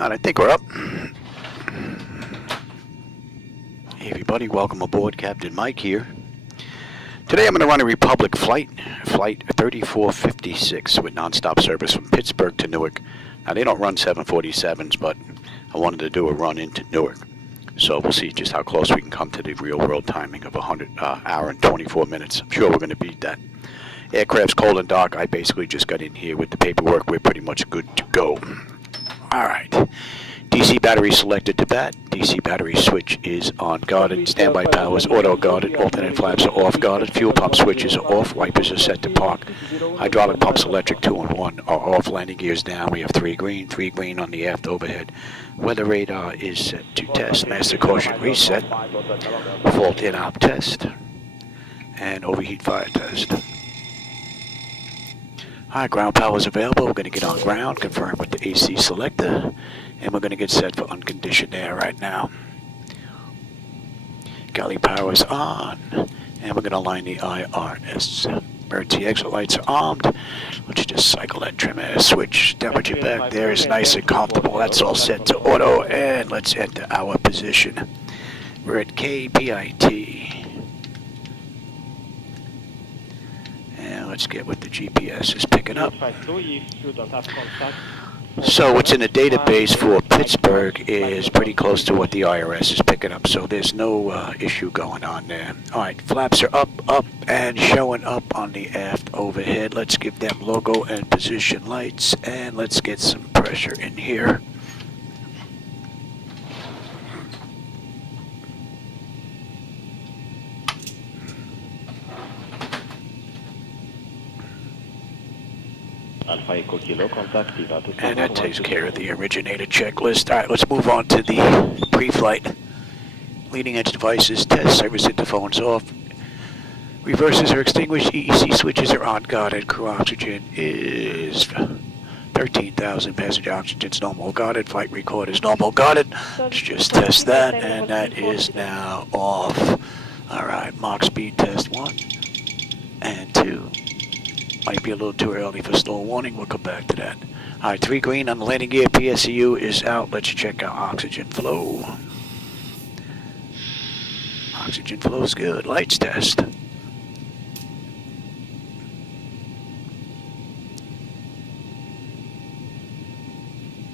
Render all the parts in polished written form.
And I think we're up. Hey everybody, welcome aboard. Captain Mike here. Today I'm going to run a Republic flight, Flight 3456 with nonstop service from Pittsburgh to Newark. Now they don't run 747s, but I wanted to do a run into Newark. So we'll see just how close we can come to the real world timing of 100 hour and 24 minutes. I'm sure we're going to beat that. Aircraft's cold and dark. I basically just got in here with the paperwork. We're pretty much good to go. Alright, DC battery selected to bat, DC battery switch is on guarded, standby power is auto guarded, alternate flaps are off guarded, fuel pump switches are off, wipers are set to park, hydraulic pumps electric 2 and 1 are off, landing gears down, we have 3 green on the aft overhead, weather radar is set to test, master caution reset, fault in-op test, and overheat fire test. Alright, ground power is available. We're going to get on ground, confirm with the AC selector, and we're going to get set for unconditioned air right now. Galley power is on, and we're going to line the IRS. Emergency exit lights are armed. Let's just cycle that trim air switch. Temperature back there is nice and comfortable. That's all set to auto, and let's enter our position. We're at KPIT. And let's get what the GPS is picking up. So what's in the database for Pittsburgh is pretty close to what the IRS is picking up, so there's no issue going on there. Alright, flaps are up, and showing up on the aft overhead. Let's give them logo and position lights, and let's get some pressure in here. And that takes care of the originator checklist. Alright, let's move on to the pre-flight. Leading edge devices, test, service interphones off. Reverses are extinguished, EEC switches are on guarded, crew oxygen is 13,000, passenger oxygen's normal guarded, flight record is normal guarded. Let's just test that, and that is now off. Alright, Mach speed test 1 and 2. Might be a little too early for stall warning, we'll come back to that. Alright, 3 green on the landing gear, PSEU is out. Let's check our oxygen flow. Oxygen flow is good. Lights test.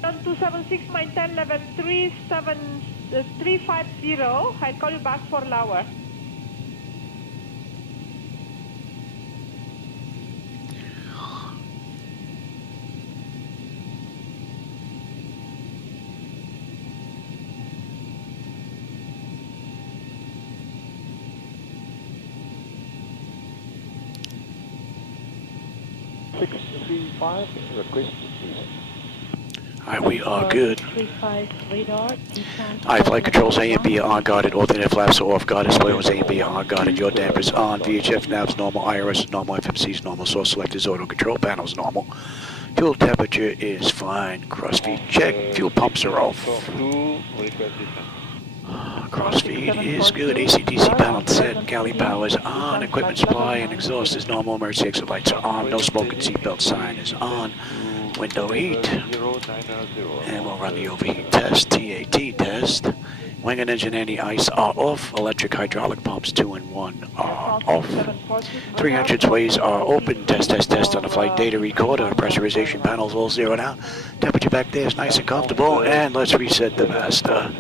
On 276, maintain level 350. I'll call you back for lower. Alright, we are good. Alright, flight controls A and B are on guarded, alternate flaps are off guarded, spoilers A and B are on guarded, your dampers on, VHF nav's normal, IRS is normal, FMC is normal, source selectors auto, control panels normal. Fuel temperature is fine, crossfeed check, fuel pumps are off. Crossfeed is good, ATC panel set, galley power is on, equipment supply and exhaust is normal, emergency exit lights are on, no smoking seatbelt sign is on, window heat, and we'll run the overheat test, TAT test. Wing and engine anti-ice are off, electric hydraulic pumps 2 and 1 are off. 3 entranceways are open, test on the flight data recorder, pressurization panels all zeroed out. Temperature back there is nice and comfortable, and let's reset the master.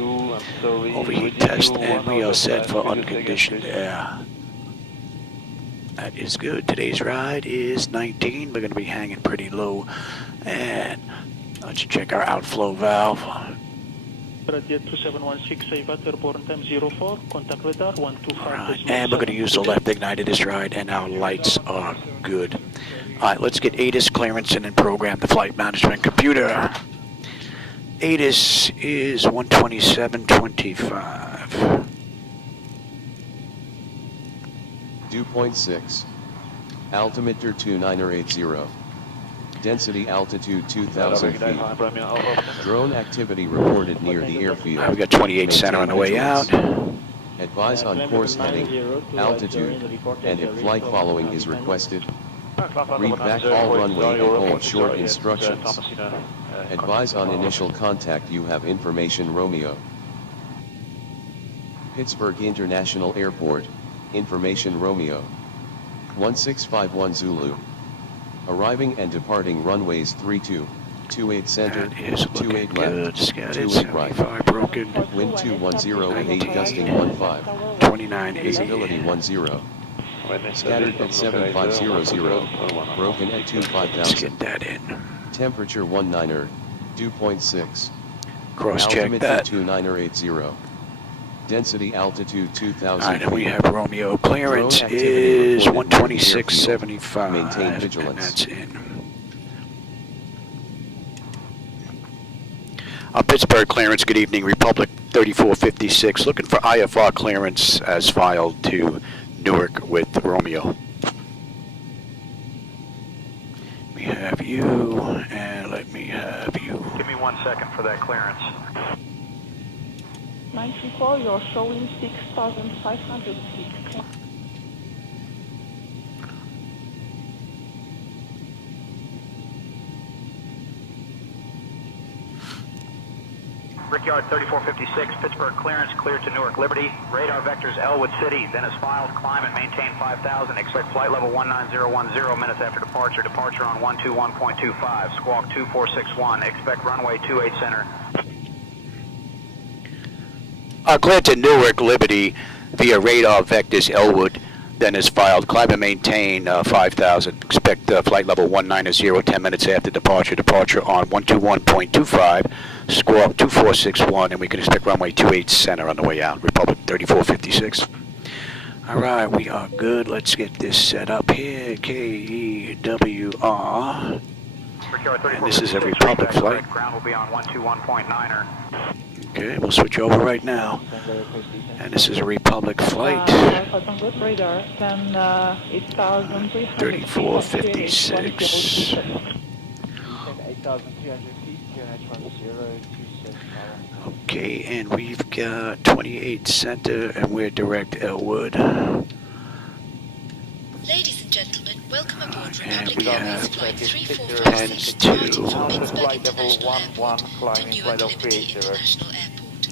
Overheat test, and we are set for unconditioned air. That is good. Today's ride is 19. We're going to be hanging pretty low. And let's check our outflow valve. Alright, and we're going to use the left igniter this ride, and our lights are good. Alright, let's get ATIS clearance and then program the flight management computer. ATIS is 127.25. Dew point 6. Altimeter 2980. Density altitude 2,000 feet. Drone activity reported near the airfield. We got 28 center on the way out. Advise on course heading, altitude, and if flight following is requested. Read back all runway and hold short instructions. Advise on initial contact you have information Romeo. Pittsburgh International Airport, information Romeo. 1651 Zulu. Arriving and departing runways 32, 28 center, That is 28 looking left, good. Scattered 28 right. 75 broken. Wind 210 gusting 15. 29 Visibility 80. 10. Scattered at 7500. Broken at Let's 25000. get that in. Temperature 19er, dew point 6. Cross check Altimeter that. 2980. Density altitude 2000 Alright, and we feet. have Romeo. Clearance Drone activity is reported near the 126.75. Maintain And vigilance. that's in. Pittsburgh clearance, good evening. Republic 3456, looking for IFR clearance as filed to Newark with Romeo. Let me have you, and let me have you. Give me 1 second for that clearance. 94, you're showing 6,500 feet. Brickyard 3456, Pittsburgh clearance, clear to Newark Liberty. Radar vectors Elwood City, then is filed, climb and maintain 5,000. Expect flight level 19010 minutes after departure. Departure on 121.25, squawk 2461. Expect runway 28 center. Clear to Newark Liberty via radar vectors Elwood, then is filed, climb and maintain 5,000. Expect flight level 190 10 minutes after departure. Departure on 121.25, squawk 2461, and we can expect runway 28 center on the way out. Republic 3456. All right, we are good. Let's get this set up here. KEWR. Brickyard And this is a 3456, Republic reach back flight. correct. Ground will be on 121.9er. Okay, we'll switch over right now. And this is a Republic flight. Good radar, then 8,300 3456. 8,300 feet, QNH1026. Okay, and we've got 28 center, and we're direct Elwood. Ladies and gentlemen, welcome aboard And Republic we Airlines have Flight Pens 3456 2. departing from Pittsburgh Flight level International 11, Airport to climbing Newark flight of Liberty 380. International Airport. We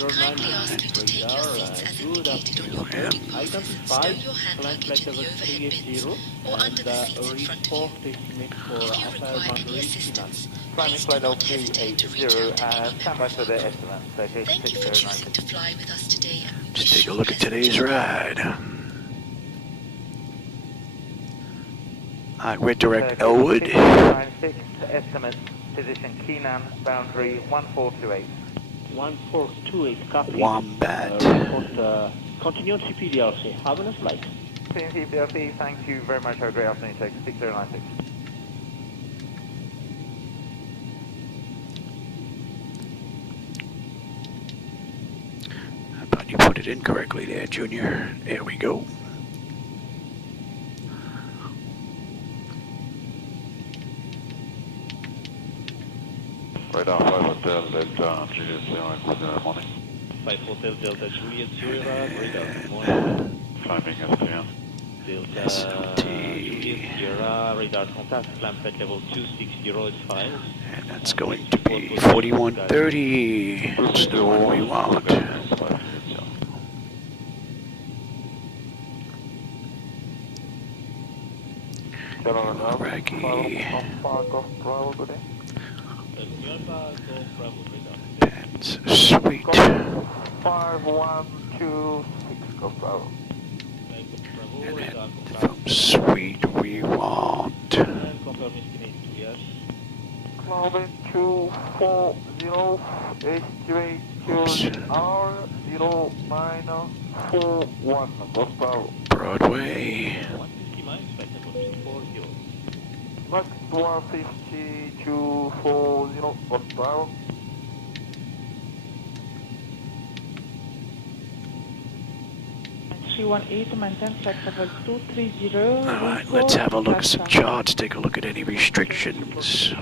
3609 kindly ask you to take your seats as indicated on your boarding passes, stow your hand luggage in the overhead bins, or under the seats in front of you. If you require any assistance, please do not hesitate to reach out to any member of our crew. Thank you for choosing to fly with us today, and we Just wish take you a look at pleasant today's journey. ride. Alright, we're direct Elwood. 96, estimate position Keenan, boundary 1428. 1428, copy. Wombat. Report, continue on CPDRC. Have a nice flight. CPLC, thank you very much. Have a great afternoon. Take 6096. How about you put it in correctly there, Junior? There we go. Radar 5 Hotel Delta Juliet Zero, good morning. 5 Hotel Delta Juliet Sierra, radar, good morning. Climbing STM. Delta SLT. Juliet Sierra, radar contact, climb flight level 260 is filed. And that's going to be 4130. That's the one we want. Raggy. Pens, sweet. 5126, go Bravo. And then from sweet we want. And confirm estimate 2 years. Cloven 240, estimate QR 0-41, go Bravo. Broadway. 150 miles, flight level 240. Max 150, 240, go Bravo. Maintain flight level 230. Alright, let's have a look at some charts, take a look at any restrictions.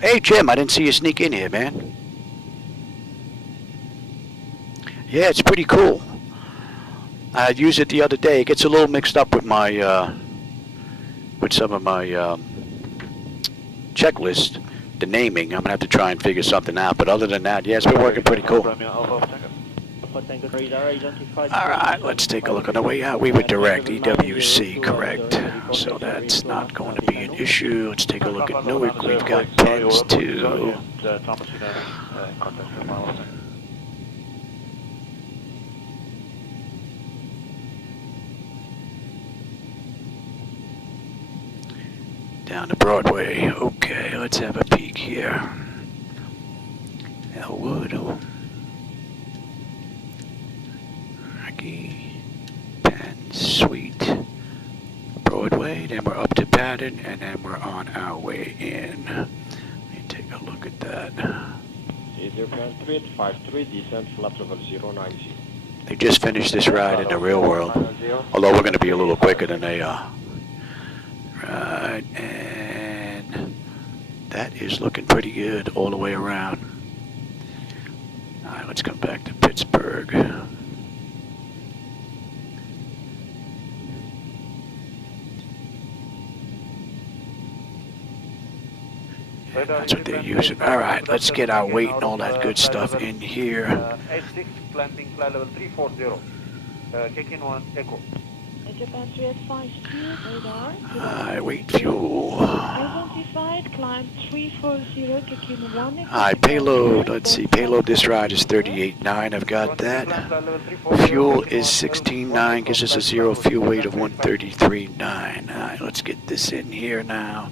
Hey Jim, I didn't see you sneak in here, man. Yeah, it's pretty cool. I used it the other day. It gets a little mixed up with my, with some of my checklist, the naming, I'm going to have to try and figure something out. But other than that, yeah, it's been working pretty cool. Alright, let's take a look on the way out. We were direct EWC, correct? So that's not going to be an issue. Let's take a look at Newark. We've got pens to... down to Broadway. Okay, let's have a peek here. Elwood, Rocky, Penn, Sweet, Broadway, then we're up to Patton, and then we're on our way in. Let me take a look at that. They just finished this ride in the real world, although we're going to be a little quicker than they are. Right, and that is looking pretty good all the way around. Alright, let's come back to Pittsburgh. That's what they're using. Alright, let's get our weight and all that good stuff in here. 86, landing flight level 340. Kick in 1, echo. Japan 385 radar. Alright, weight, fuel. Identified, climb 340, kick in 1. Alright, payload, let's see, payload this ride is 38.9, I've got that. Fuel is 16.9, gives us a zero fuel weight of 133.9. Alright, let's get this in here now.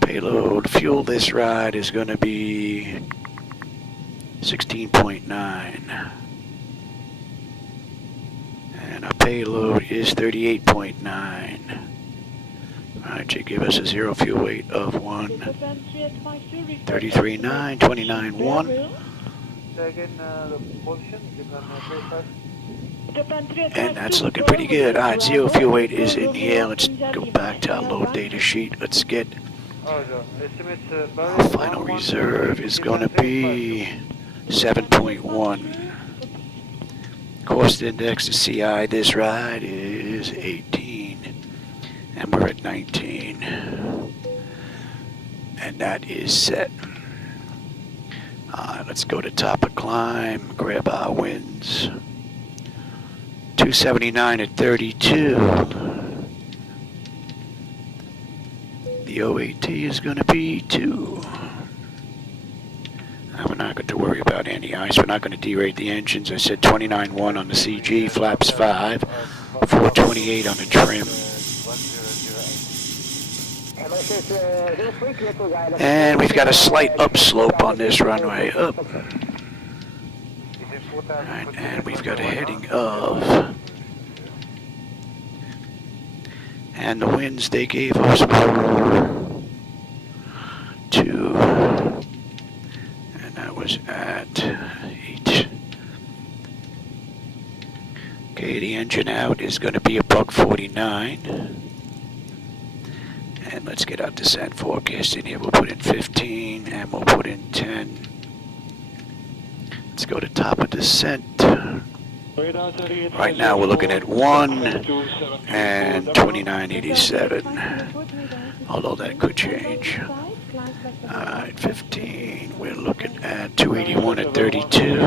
Payload, fuel this ride is going to be 16.9. And our payload is 38.9. Alright, should give us a zero fuel weight of 133.9, 29.1. And that's looking pretty good. Alright, zero fuel weight is in here. Let's go back to our load data sheet. Let's get our final reserve is going to be 7.1. Cost index to CI this ride is 18. And we're at 19. And that is set. Let's go to top of climb, grab our winds. 279 at 32. The OAT is going to be 2. We're not going to worry about any ice. We're not going to derate the engines. I said 29.1 on the CG, flaps 5, 428 on the trim. And we've got a slight upslope on this runway up. Right, and we've got a heading of, and the winds they gave us were 2, and that was at 8. Okay, the engine out is going to be a $149. And let's get our descent forecast in here. We'll put in 15 and we'll put in 10. Let's go to top of descent. Right now we're looking at 1 and 29.87. Although that could change. Alright, 15. We're looking at 281 at 32.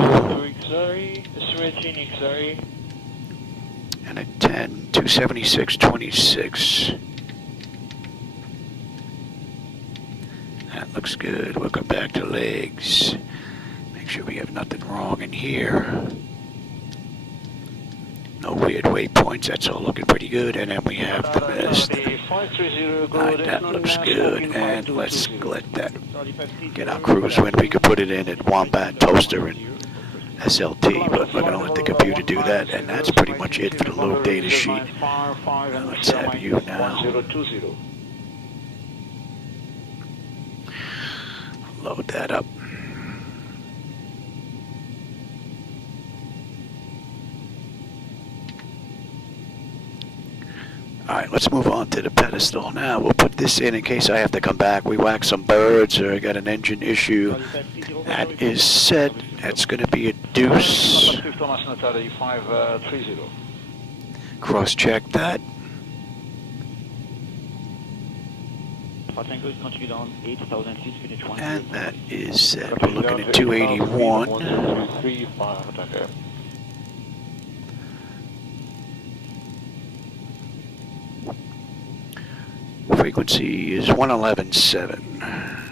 And at 10, 276.26. That looks good. We'll come back to legs. Make sure we have nothing wrong in here. No weird waypoints. That's all looking pretty good. And then we have the mist. Alright, that looks good. And let's let that get our cruise wind. We could put it in at Wombat, Toaster, and SLT, but we're going to let the computer do that. And that's pretty much it for the load data sheet. Let's have you now. Load that up. Alright, let's move on to the pedestal now. We'll put this in case I have to come back. We whack some birds or got an engine issue. That is set. That's going to be a deuce. Cross-check that. Tango is continue down 8,000 feet, finish 1. And that is set. We're looking at 281. 135 Tango. Frequency is 111.7.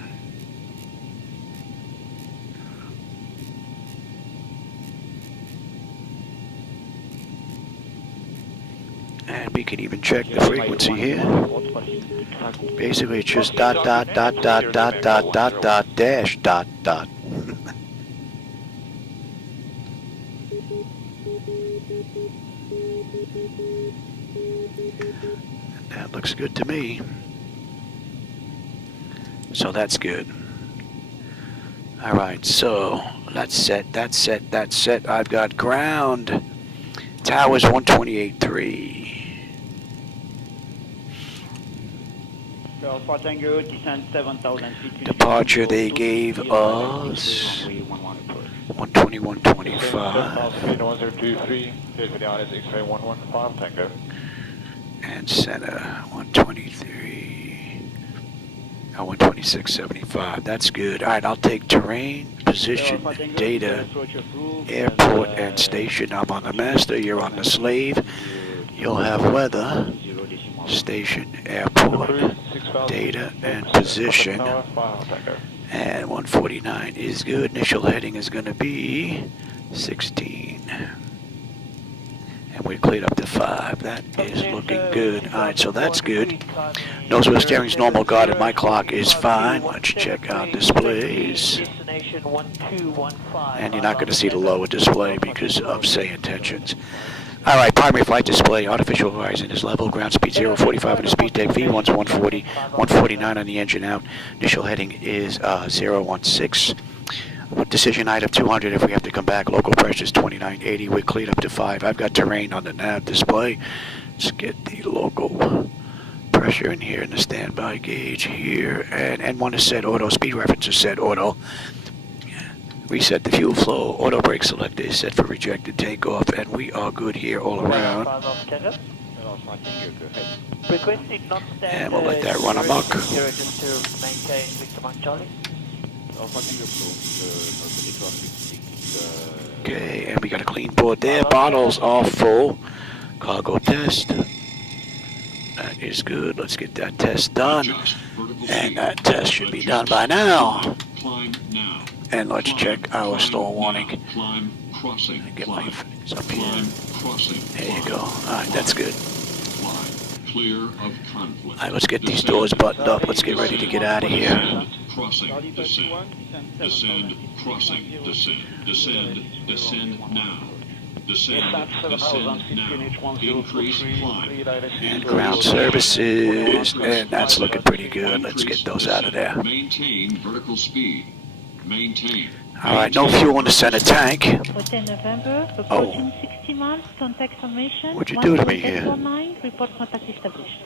And we can even check the frequency here. Basically, it's just dot, dot, dot, dot, dot, dot, dot, dot, dash, dot, dot. That looks good to me. So that's good. All right, so that's set, that's set, that's set. I've got ground. Towers 128.3. For Tango, descend 7,000 feet. Departure, they gave us 121.25. 1023, X-ray 115 Tango. And center 123. 126.75. That's good. All right, I'll take terrain, position, data, airport, and station. I'm on the master. You're on the slave. You'll have weather, station, airport, data, and position. And 149 is good. Initial heading is going to be 16. And we cleared up to 5. That is looking good. All right, so that's good. Nose wheel steering's normal guided. My clock is fine. Let's check out displays. And you're not going to see the lower display because of say intentions. All right, primary flight display. Artificial horizon is level. Ground speed 045 on the speed deck. V1's 140, 149 on the engine out. Initial heading is 016. Decision item 200 if we have to come back. Local pressure is 2980. We're cleared up to 5. I've got terrain on the nav display. Let's get the local pressure in here in the standby gauge here. And N1 is set auto. Speed reference is set auto. Reset the fuel flow. Auto brake selector is set for rejected takeoff. And we are good here all around. And we'll let that run amok. Okay, and we got a clean board there. Bottles are full. Cargo test. That is good. Let's get that test done. And that test should be done by now. And let's check our stall warning. Get my fingers up here. There you go. Alright, that's good. Alright, let's get these doors buttoned up. Let's get ready to get out of here. Crossing, descend, descend, crossing, descend, descend, descend now. Descend, descend now. Increase climb. And ground services, and that's looking pretty good. Let's get those out of there. Maintain vertical speed. Maintain. Alright, no fuel in the center tank. Hotel November, approaching 60 miles, contact formation. What'd you do to me here? 14819, report contact established.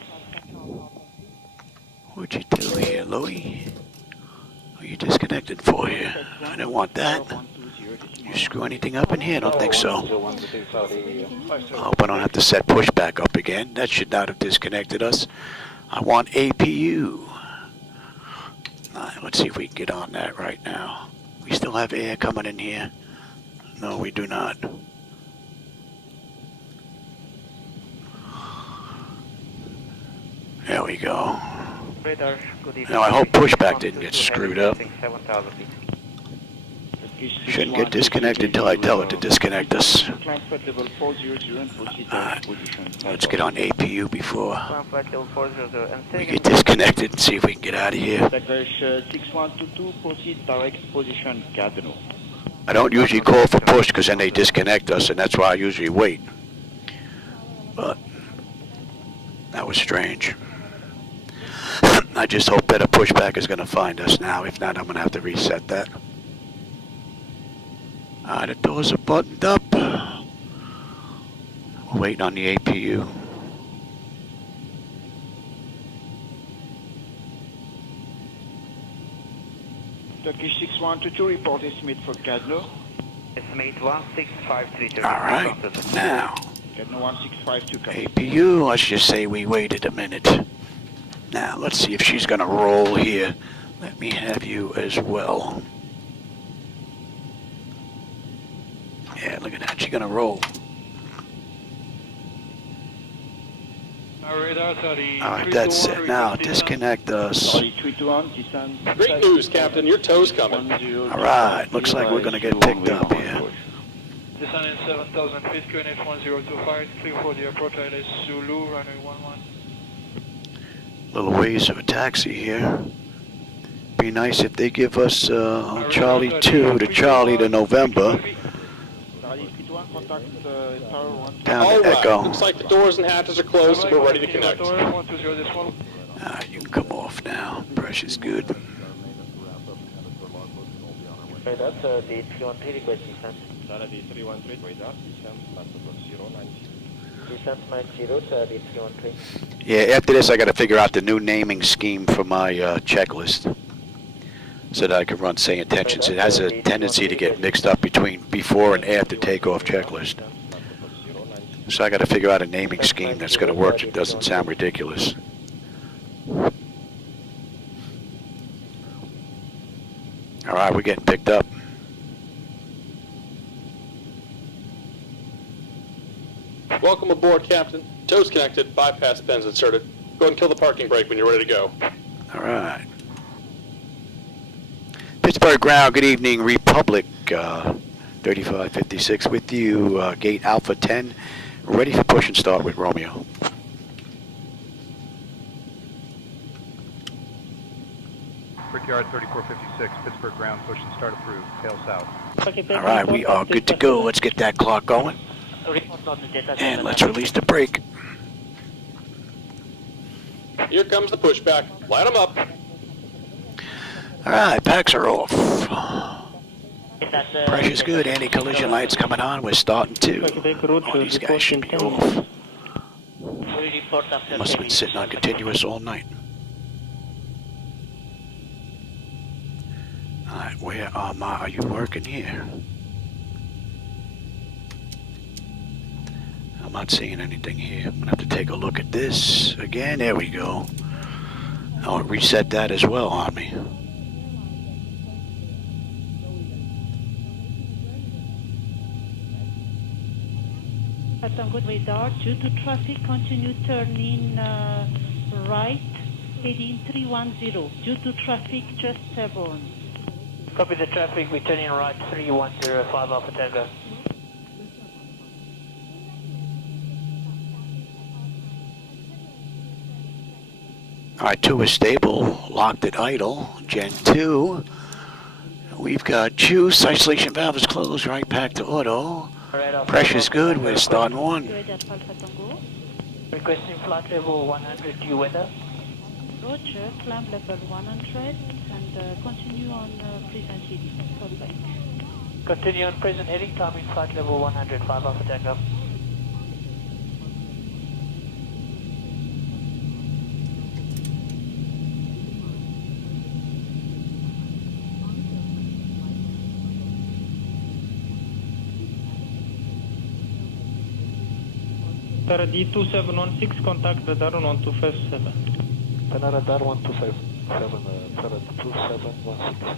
What'd you do here, Louie? What are you disconnected for here? I didn't want that. You screw anything up in here? I don't think so. I hope I don't have to set push back up again. That should not have disconnected us. I want APU. Alright, let's see if we can get on that right now. We still have air coming in here. No, we do not. There we go. Now I hope pushback didn't get screwed up. Shouldn't get disconnected until I tell it to disconnect us. Let's get on APU before we get disconnected and see if we can get out of here. I don't usually call for push because then they disconnect us, and that's why I usually wait. But that was strange. I just hope that a pushback is going to find us now. If not, I'm going to have to reset that. The doors are buttoned up. We're waiting on the APU. Turkish 6122, report estimate for Cadno. Estimate 16532. All right, now. APU, let's just say we waited a minute. Now, let's see if she's going to roll here. Let me have you as well. Yeah, look at that. She's going to roll. Alright, that's it. Now, disconnect us. Great news, Captain. Your tow's coming. Alright, looks like we're going to get picked up here. Descending 7,000 feet, QNH 1025, clear for the approach ILS Zulu, runway 11. Little ways of a taxi here. Be nice if they give us Charlie 2 to Charlie to November. Down to Echo. Looks like the doors and hatches are closed, so we're ready to connect. You can come off now. Pressure's good. Okay, that's the 313 request descent. Descent 90 to the 313. Yeah, after this I got to figure out the new naming scheme for my checklist, so that I can run say intentions. It has a tendency to get mixed up between before and after takeoff checklist. So I got to figure out a naming scheme that's going to work that doesn't sound ridiculous. All right, we're getting picked up. Welcome aboard, Captain. Tow's connected, bypass pins inserted. Go ahead and kill the parking brake when you're ready to go. All right. Pittsburgh ground, good evening, Republic 3556 with you, gate Alpha 10, ready for push and start with Romeo. Brickyard 3456, Pittsburgh ground, push and start approved, tail south. All right, we are good to go. Let's get that clock going. And let's release the brake. Here comes the pushback. Light them up. All right, packs are off. Pressure's good. Anti-collision lights coming on. We're starting to. Oh, these guys should be off. Must have been sitting on continuous all night. All right, where are you working here? I'm not seeing anything here. I'm gonna have to take a look at this again. There we go. I'll reset that as well on me. Tango radar, due to traffic, continue turning right, heading 310. Due to traffic, just airborne. Copy the traffic, we're turning right 310, 5 Alpha Tango. All right, 2 is stable, locked at idle. Gen 2, we've got juice, isolation valve is closed, right back to auto. Pressure's good, we're starting 1. Requesting flight level 100, due weather. Roger, climb level 100 and continue on present heading. Callback. Continue on present heading, climbing flight level 100, 5 Alpha Tango. Tara D2716, contact radar 1257. Tara radar 1257, Tara 2716.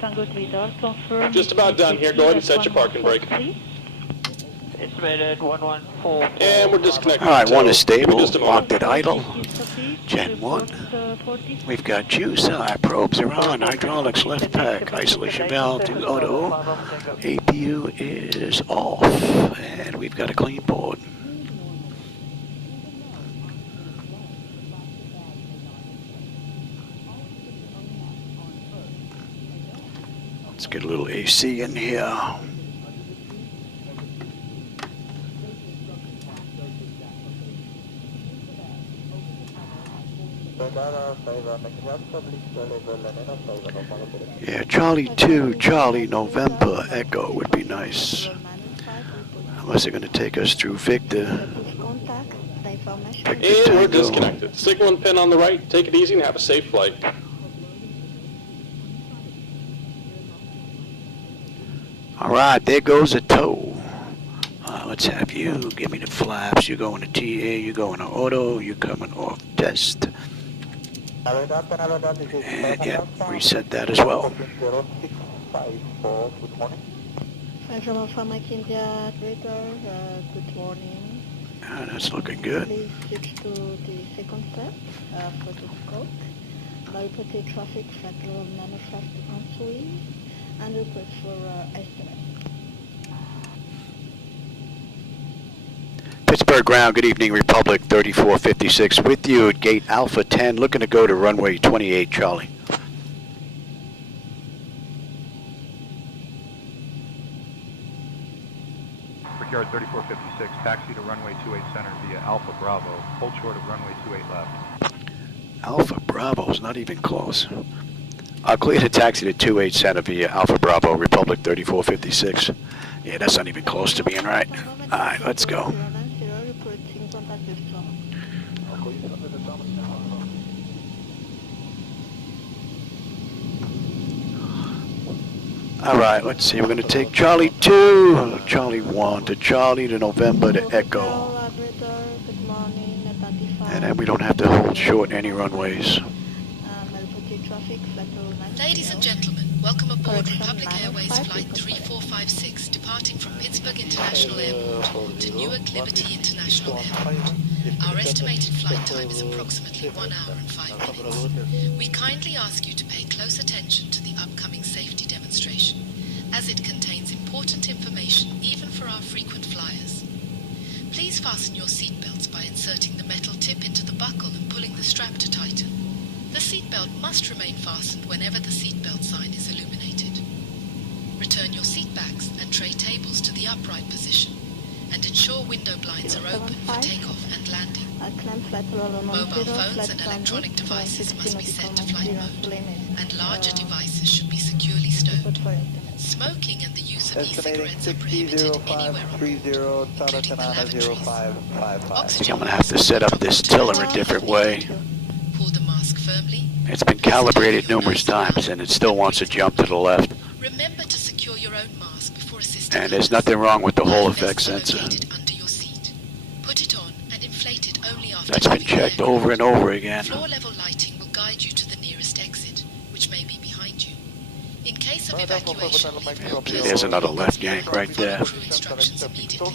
Tango radar, confirm. Just about done here. Go ahead and set your parking brake. Estimated 114. And we're disconnected. All right, 1 is stable, locked at idle. Gen 1, we've got juice, our probes are on, hydraulics left pack, isolation valve to auto, APU is off, and we've got a clean board. Let's get a little AC in here. Yeah, Charlie 2, Charlie November Echo would be nice. Unless they're going to take us through Victor. And we're disconnected. Signal and pin on the right. Take it easy and have a safe flight. All right, there goes a tow. Let's have you give me the flaps. You're going to TA, you're going to auto, you're coming off test. And yeah, reset that as well. 0654, good morning. From Mike India, Radar, good morning. That's looking good. Please switch to the second step for the scope. By reported traffic, federal manifest answering, and request for estimate. Pittsburgh ground, good evening, Republic 3456 with you at gate Alpha 10, looking to go to runway 28, Charlie. Brickyard 3456, taxi to runway 28 center via Alpha Bravo. Hold short of runway 28 left. Alpha Bravo's not even close. I'll clear the taxi to 28 center via Alpha Bravo, Republic 3456. Yeah, that's not even close to being right. All right, let's go. All right, let's see. We're going to take Charlie 2, Charlie 1 to Charlie to November to Echo. And then we don't have to hold short any runways. Ladies and gentlemen, welcome aboard Republic Airways Flight 3456, departing from Pittsburgh International Airport to Newark Liberty International Airport. Our estimated flight time is approximately 1 hour and 5 minutes. We kindly ask you to pay close attention to the upcoming safety demonstration, as it contains important information even for our frequent flyers. Please fasten your seatbelts by inserting the metal tip into the buckle and pulling the strap to tighten. The seatbelt must remain fastened whenever the seatbelt sign is illuminated. Return your seatbacks and tray tables to the upright position, and ensure window blinds are open for takeoff and landing. Mobile phones and electronic devices must be set to flight mode, and larger devices should be securely stowed. Smoking and the use of e-cigarettes are prohibited anywhere on board, including the lavatories. I think I'm going to have to set up this tiller a different way. Pull the mask firmly. It's been calibrated numerous times and it still wants to jump to the left. Remember to secure your own mask before assisting. And there's nothing wrong with the Hall effect sensor. Under your seat. Put it on and inflate it only after That's been checked over and over again. Floor level lighting will guide you to the nearest exit, which may be behind you. In case of evacuation, There's another left yank right there. crew instructions immediately.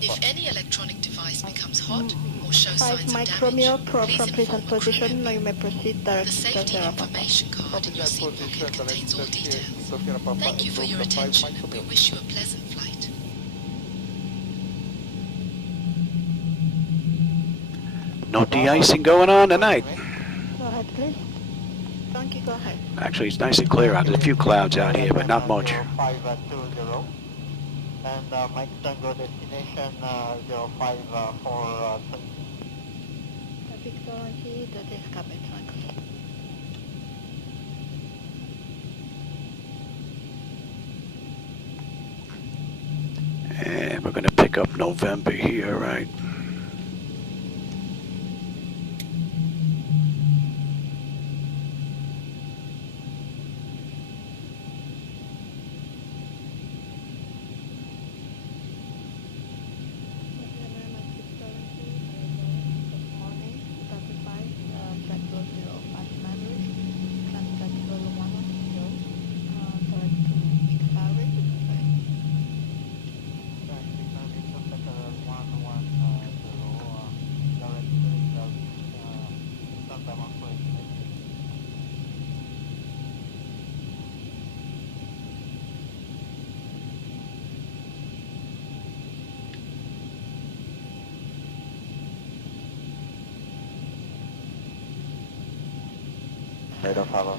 If any electronic device becomes hot or shows signs of damage, please inform the crew member. You may proceed The directly safety to information card in your seat pocket contains all details. Thank you for your attention and we wish you a pleasant flight. No de-icing going on tonight. Go ahead, please. Donkey, go ahead. Actually, it's nice and clear out. There's a few clouds out here, but not much. 0520. And Mike Tango destination 054. Victory, that is Cockpit, thanks. And we're going to pick up November here, right?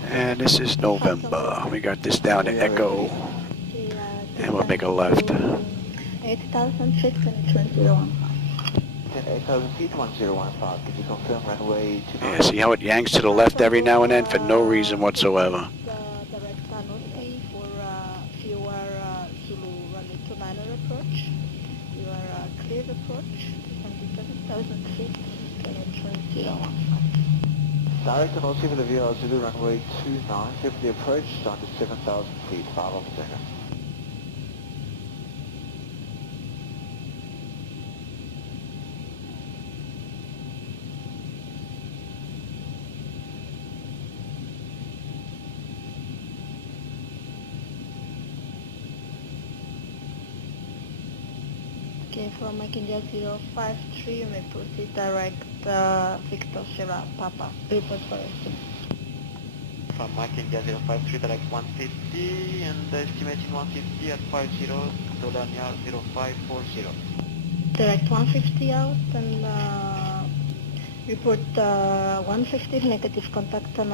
And this is November. We got this down to Echo. And we'll make a left. 8,000 feet, connection 015. 8,000 feet, 1015. Could you confirm runway 29? Yeah, see how it yanks to the left every now and then for no reason whatsoever. Direct runway for KEWR Zulu runway 29 approach. You are cleared approach, 27 6,000 feet, 730. Direct and also with the VR Zulu runway 29, give the approach down to 7,000 feet, 5 off a second. Okay, from Mike India 053, you may proceed direct Victor Sierra Papa. Report for estimate. From Mike India 053, direct 150 and estimating 150 at 50, Dolania 0540. Direct 150 out and report 150 negative contact and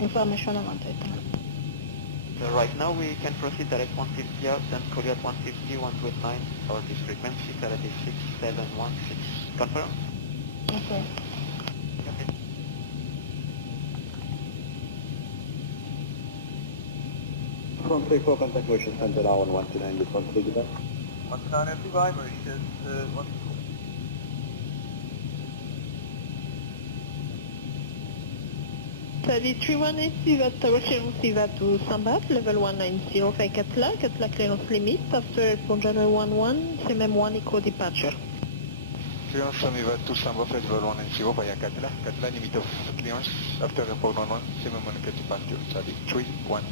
information on it. So right now we can proceed direct 150 out and call you at 150, 129 or this frequency, that is 6716. Confirm? Okay. Okay. From 34 contact Mauritius Center now on 129 with conflict back. 129 FDY, Mauritius 1. Salut 318, Siva Tower clearance Siva to Sambat, level 190, fait Katla clearance limit, after airport runway 11, CMM1 eco departure. Clearance Samiva to Sambat, level 190 via Katla limit of clearance, after airport 11, CMM1 eco departure, Salut 318.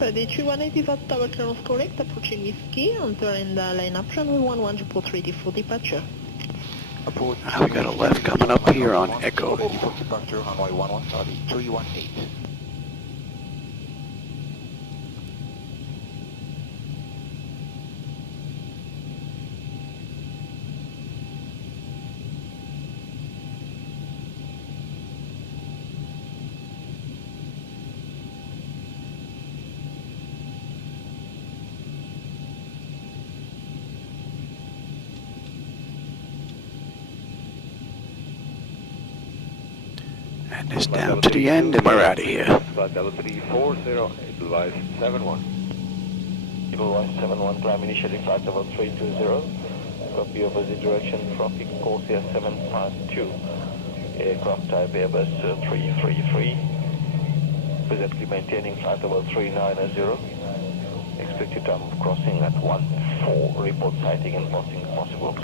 Salut 318, Siva Tower clearance correct, approaching Whiskey, enter in the line-up runway 11, report ready for departure. We got a left coming up here on Echo. Departure runway 11, Charlie 318. And it's down to the end and we're out of here. Flight level 340, Edelweiss 71. Edelweiss 71, climb initiating flight level 320. Copy opposite direction, traffic Corsair 752. Aircraft type Airbus 333. Presently maintaining flight level 390. Expected time of crossing at 14. Report sighting and passing possible.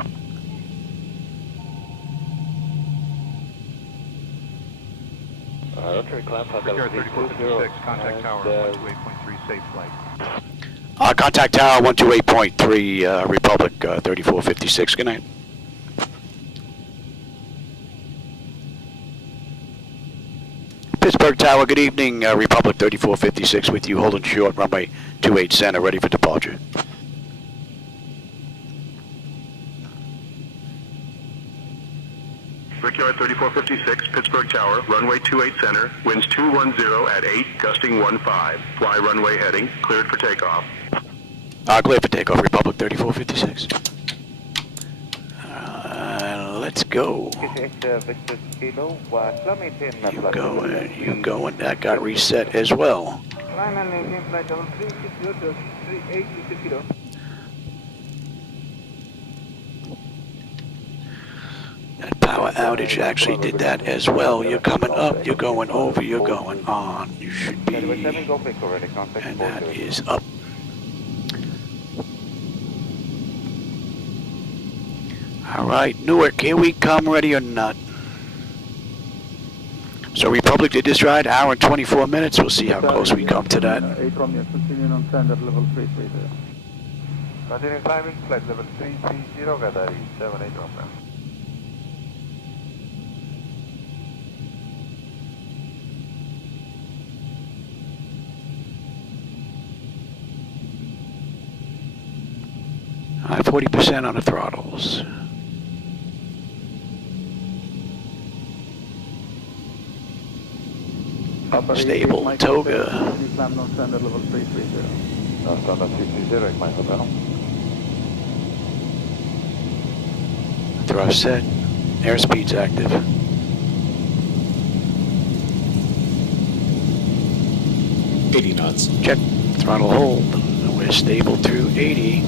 Rotary climb flight level 3456, contact tower 128.3, safe flight. Contact tower 128.3, Republic 3456, good night. Pittsburgh Tower, good evening, Republic 3456 with you, holding short, runway 28 center, ready for departure. Brickyard 3456, Pittsburgh Tower, runway 28 center, winds 210 at 8, gusting 15. Fly runway heading, cleared for takeoff. Cleared for takeoff, Republic 3456. Let's go. You going, that got reset as well. That power outage actually did that as well. You're coming up, you're going over, you're going on. You should be, and that is up. All right, Newark, here we come, ready or not. So Republic did this ride, hour and 24 minutes. We'll see how close we come to that. 8 Romeo, continue on standard level 330. Continue climbing, flight level 330, Gadari 78 Romeo. All right, 40% on the throttles. Stable, Toga. Climb on standard level 330. Standard 330, my hotel. Thrust set, airspeed's active. .80 knots. Check, throttle hold. We're stable through 80.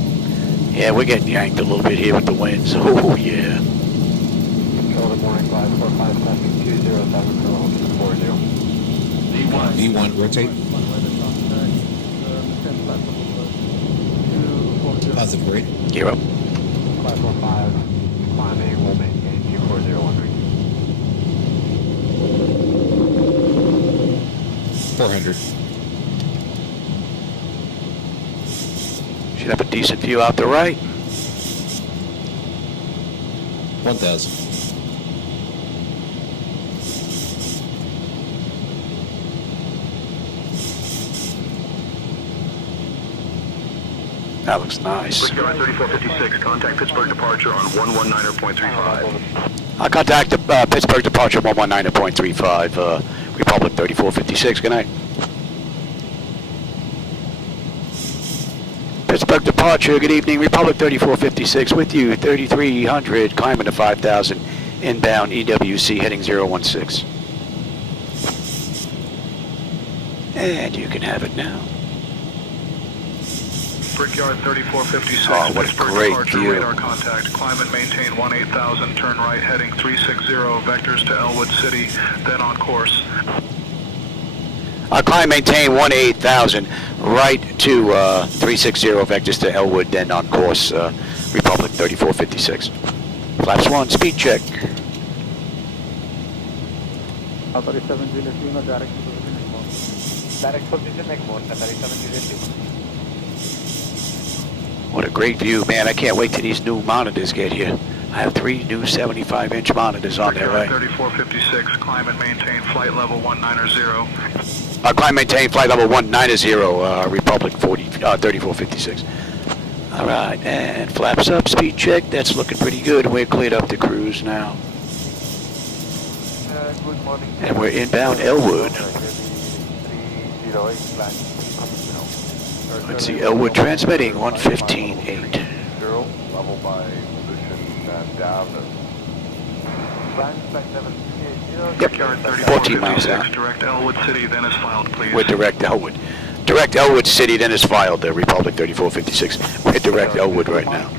Yeah, we're getting yanked a little bit here with the winds. Oh, yeah. Good morning, 545, traffic 2070, V1, rotate. Positive grade. Gear up. 545, climbing, will maintain Q4013. 400. Should have a decent view out the right. 1000. That looks nice. Brickyard 3456, contact Pittsburgh departure on 119.35. I'll contact the Pittsburgh departure 119.35, Republic 3456. Good night. Pittsburgh departure, good evening, Republic 3456 with you, 3300, climbing to 5000, inbound EWC heading 016. And you can have it now. Brickyard 3456, Oh, what a Pittsburgh great departure, view. radar contact, climb and maintain 18,000, turn right heading 360, vectors to Elwood City, then on course. Climb maintain 18,000, right to 360, vectors to Elwood, then on course, Republic 3456. Flaps 1, speed check. 37 Julius Lima, direct position Egmont. Direct position Egmont, 37 Julius Lima. What a great view, man. I can't wait till these new monitors get here. I have 3 new 75-inch monitors on there, right? 3456, climb and maintain flight level 190. Climb maintain flight level 190, Republic 3456. All right, and flaps up, speed check. That's looking pretty good. We're cleared up to cruise now. Good morning. And we're inbound Elwood. Let's see, Elwood transmitting 115.8. Level by position down. Yep, 14 miles out. Direct Elwood City, then is filed, please. We're direct Elwood. Direct Elwood City, then is filed, Republic 3456. We're direct Elwood right now.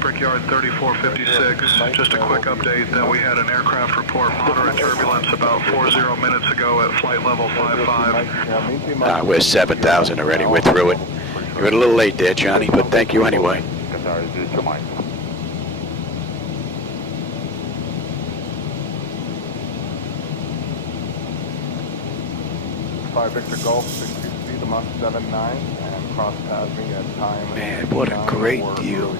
Brickyard 3456, just a quick update that we had an aircraft report moderate turbulence about 40 minutes ago at flight level 55. We're 7,000 already. We're through it. You're a little late there, Johnny, but thank you anyway. Victor Golf, 60 feet, Mach 79, and cross Tasman at time. Man, what a great view.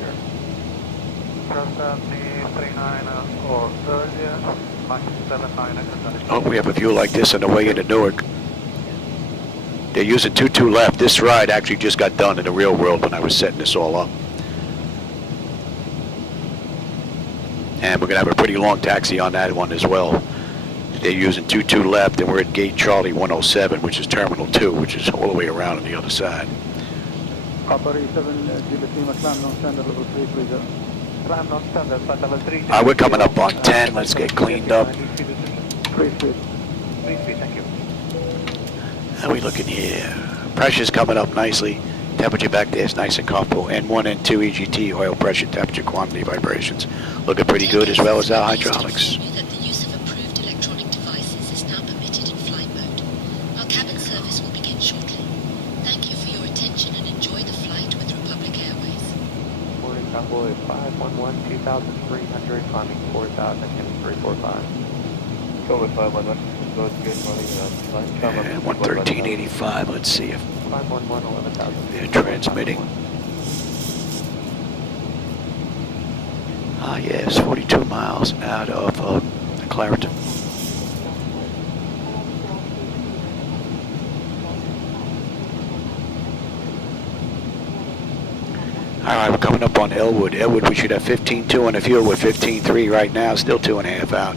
Cross Tasman 39 or earlier, Mach 79. Oh, we have a view like this on the way into Newark. They're using 22 left. This ride actually just got done in the real world when I was setting this all up. And we're going to have a pretty long taxi on that one as well. They're using 22 left, and we're at gate Charlie 107, which is Terminal 2, which is all the way around on the other side. We're coming up on 10. Let's get cleaned up. How are we looking here? Pressure's coming up nicely. Temperature back there is nice and comfortable. N1 and 2 EGT, oil pressure, temperature, quantity, vibrations. Looking pretty good, as well as our hydraulics. Convoy 511, 2,300, climbing 4,000, heading 345. Go with 511, good morning, And 113.85, let's see if 511, 11,000. they're transmitting. Ah, yes, 42 miles out of Clariton. All right, we're coming up on Elwood. Elwood, we should have 15.2 on the fuel. We're 15.3 right now, still 2.5 out.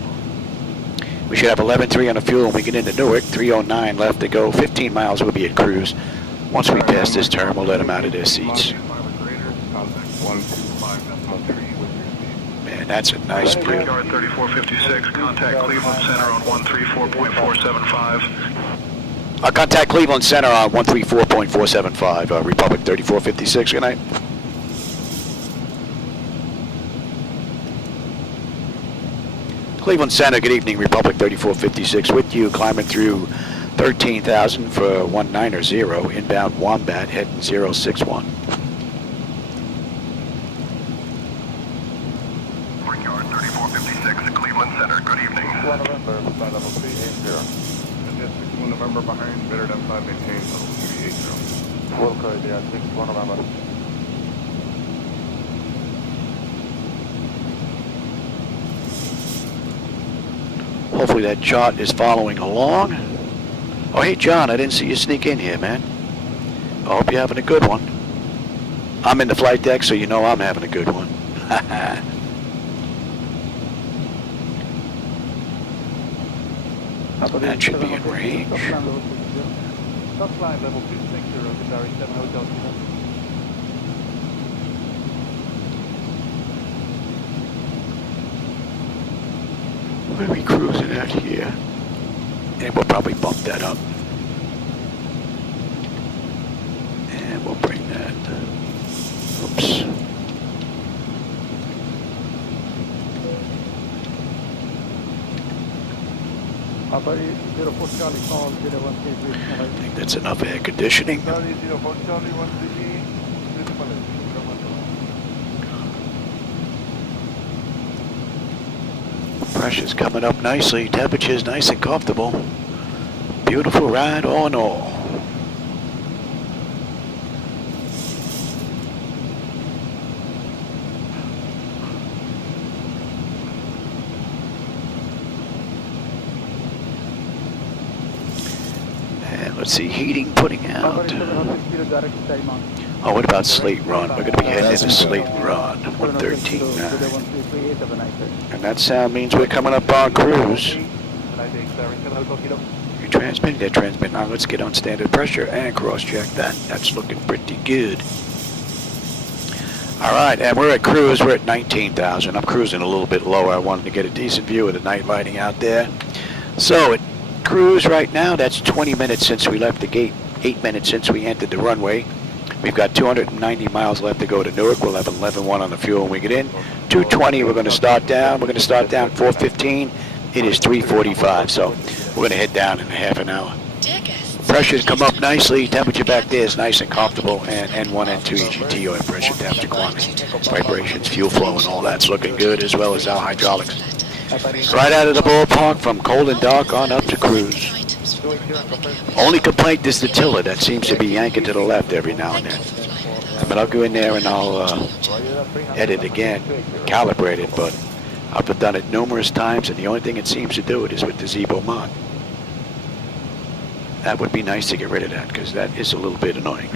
We should have 11.3 on the fuel when we get into Newark. 3:09 left to go. 15 miles, we'll be at cruise. Once we pass this term, we'll let them out of their seats. Man, that's a nice view. Brickyard 3456, contact Cleveland Center on 134.475. I'll contact Cleveland Center on 134.475, Republic 3456. Good night. Cleveland Center, good evening, Republic 3456 with you, climbing through 13,000 for 190, inbound Wombat, heading 061. Brickyard 3456, Cleveland Center, good evening. 1 November, flight level 380. Just 1 November behind, better than 5 maintain, level 380. Wilco, yeah, 6 1 November. Hopefully that chart is following along. Oh, hey, John, I didn't see you sneak in here, man. I hope you're having a good one. I'm in the flight deck, so you know I'm having a good one. That should be in range. Top line level 260, Gary 7 Hotel. Where are we cruising at here? And we'll probably bump that up. And we'll bring that. Oops. I think that's enough air conditioning. Pressure's coming up nicely. Temperature's nice and comfortable. Beautiful ride all in all. And let's see, heating putting out. Oh, what about Slate Run? We're going to be heading into Slate Run, 113.9. And that sound means we're coming up on cruise. You're transmitting, they're transmitting. Now let's get on standard pressure and cross-check that. That's looking pretty good. All right, and we're at cruise. We're at 19,000. I'm cruising a little bit lower. I wanted to get a decent view of the night lighting out there. So at cruise right now, that's 20 minutes since we left the gate, 8 minutes since we entered the runway. We've got 290 miles left to go to Newark. We'll have 11.1 on the fuel when we get in. 220, we're going to start down. We're going to start down 4:15. It is 3:45, so we're going to head down in a half an hour. Pressure's come up nicely. Temperature back there is nice and comfortable. And N1, N2, EGT, oil pressure, temperature, quantity, vibrations, fuel flow, and all that's looking good, as well as our hydraulics. Right out of the ballpark from cold and dark on up to cruise. Only complaint is the tiller that seems to be yanking to the left every now and then. But I'll go in there and I'll edit again, calibrate it, but I've done it numerous times, and the only thing it seems to do it is with the Zibo mod. That would be nice to get rid of that, because that is a little bit annoying.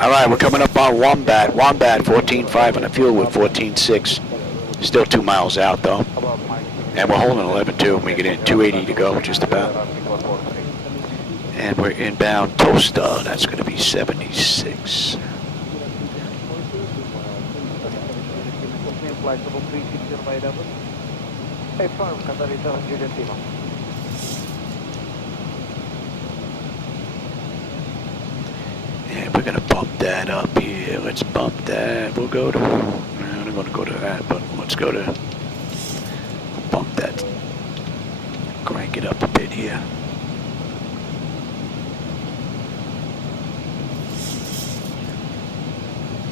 All right, we're coming up on Wombat. Wombat, 14.5 on the fuel with 14.6. Still 2 miles out, though. And we're holding 11.2 when we get in. 280 to go, just about. And we're inbound Tosta. That's going to be 76. And we're going to bump that up here. Let's bump that. We'll go to... I'm not going to go to that, but let's go to... Bump that. Crank it up a bit here.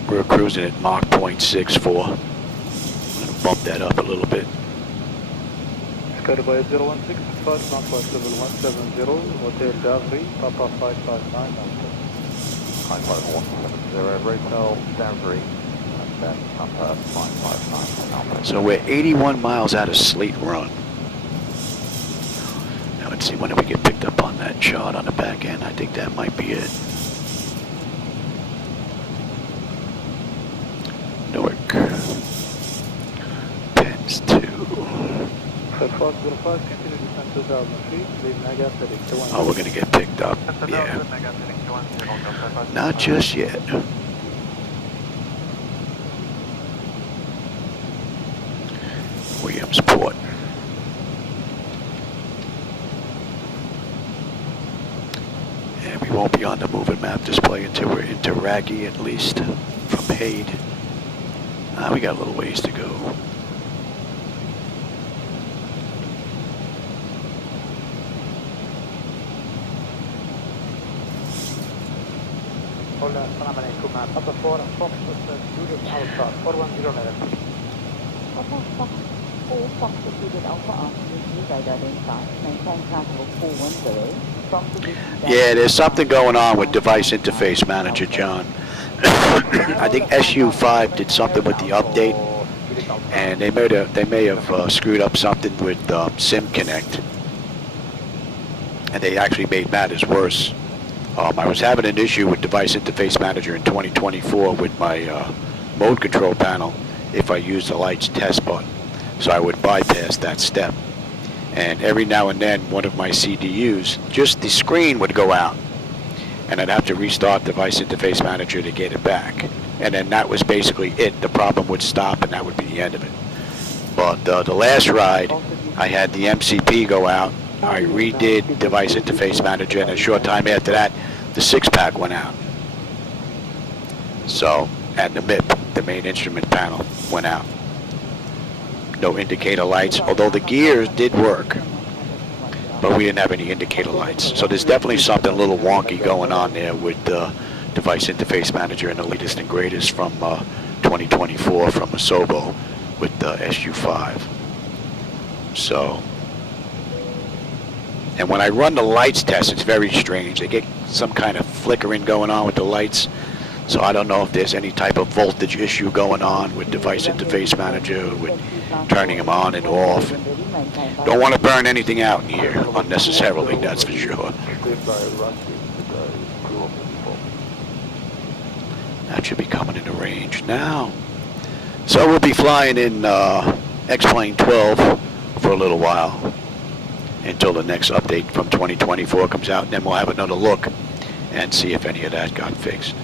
We're cruising at Mach 0.64. I'm going to bump that up a little bit. Sky by 016, Northwest level 170, Hotel Davri, Papa 559, High level 170, Ratel Davri, and then Papa 559. So we're 81 miles out of Slate Run. Now let's see, when do we get picked up on that chart on the back end? I think that might be it. Newark. Pens 2. Oh, we're going to get picked up. Yeah. Not just yet. Williamsport. nav display until we're into Raggy at least from paid. We got a little ways to go. Assalamu alaikum. Papa 4 Fox Student Alpha 410 level. Papa 4 Fox Student Alpha RTC radar inside. Maintain control 410 from position. Yeah, there's something going on with Device Interface Manager, John. I think SU5 did something with the update, and they may have screwed up something with SIM Connect, and they actually made matters worse. I was having an issue with Device Interface Manager in 2024 with my mode control panel if I used the lights test button, so I would bypass that step. And every now and then, one of my CDUs, just the screen would go out, and I'd have to restart Device Interface Manager to get it back. And then that was basically it. The problem would stop, and that would be the end of it. But the last ride, I had the MCP go out. I redid Device Interface Manager, and a short time after that, the 6-pack went out. So, and the MIP, the main instrument panel, went out. No indicator lights, although the gears did work, but we didn't have any indicator lights. So there's definitely something a little wonky going on there with Device Interface Manager and the latest and greatest from 2024 from Zibo with the SU5. So, and when I run the lights test, it's very strange. They get some kind of flickering going on with the lights. So I don't know if there's any type of voltage issue going on with Device Interface Manager, with turning them on and off. Don't want to burn anything out in here unnecessarily, that's for sure. That should be coming into range now. So we'll be flying in X-Plane 12 for a little while until the next update from 2024 comes out, and then we'll have another look and see if any of that got fixed.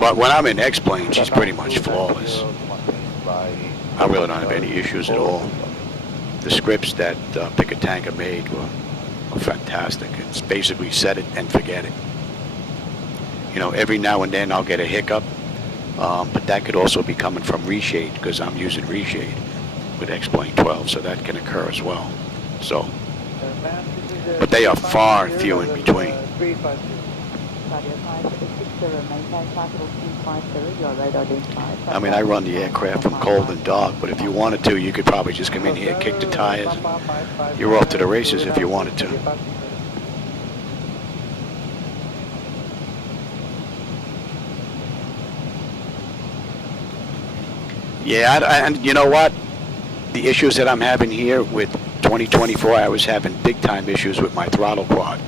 But when I'm in X-Plane, she's pretty much flawless. I really don't have any issues at all. The scripts that Picatanka made were fantastic. It's basically set it and forget it. You know, every now and then I'll get a hiccup, but that could also be coming from reshade, because I'm using reshade with X-Plane 12, so that can occur as well. So, but they are far and few in between. I mean, I run the aircraft from cold and dark, but if you wanted to, you could probably just come in here, kick the tires. You're off to the races if you wanted to. Yeah, and you know what? The issues that I'm having here with 2024, I was having big-time issues with my throttle quad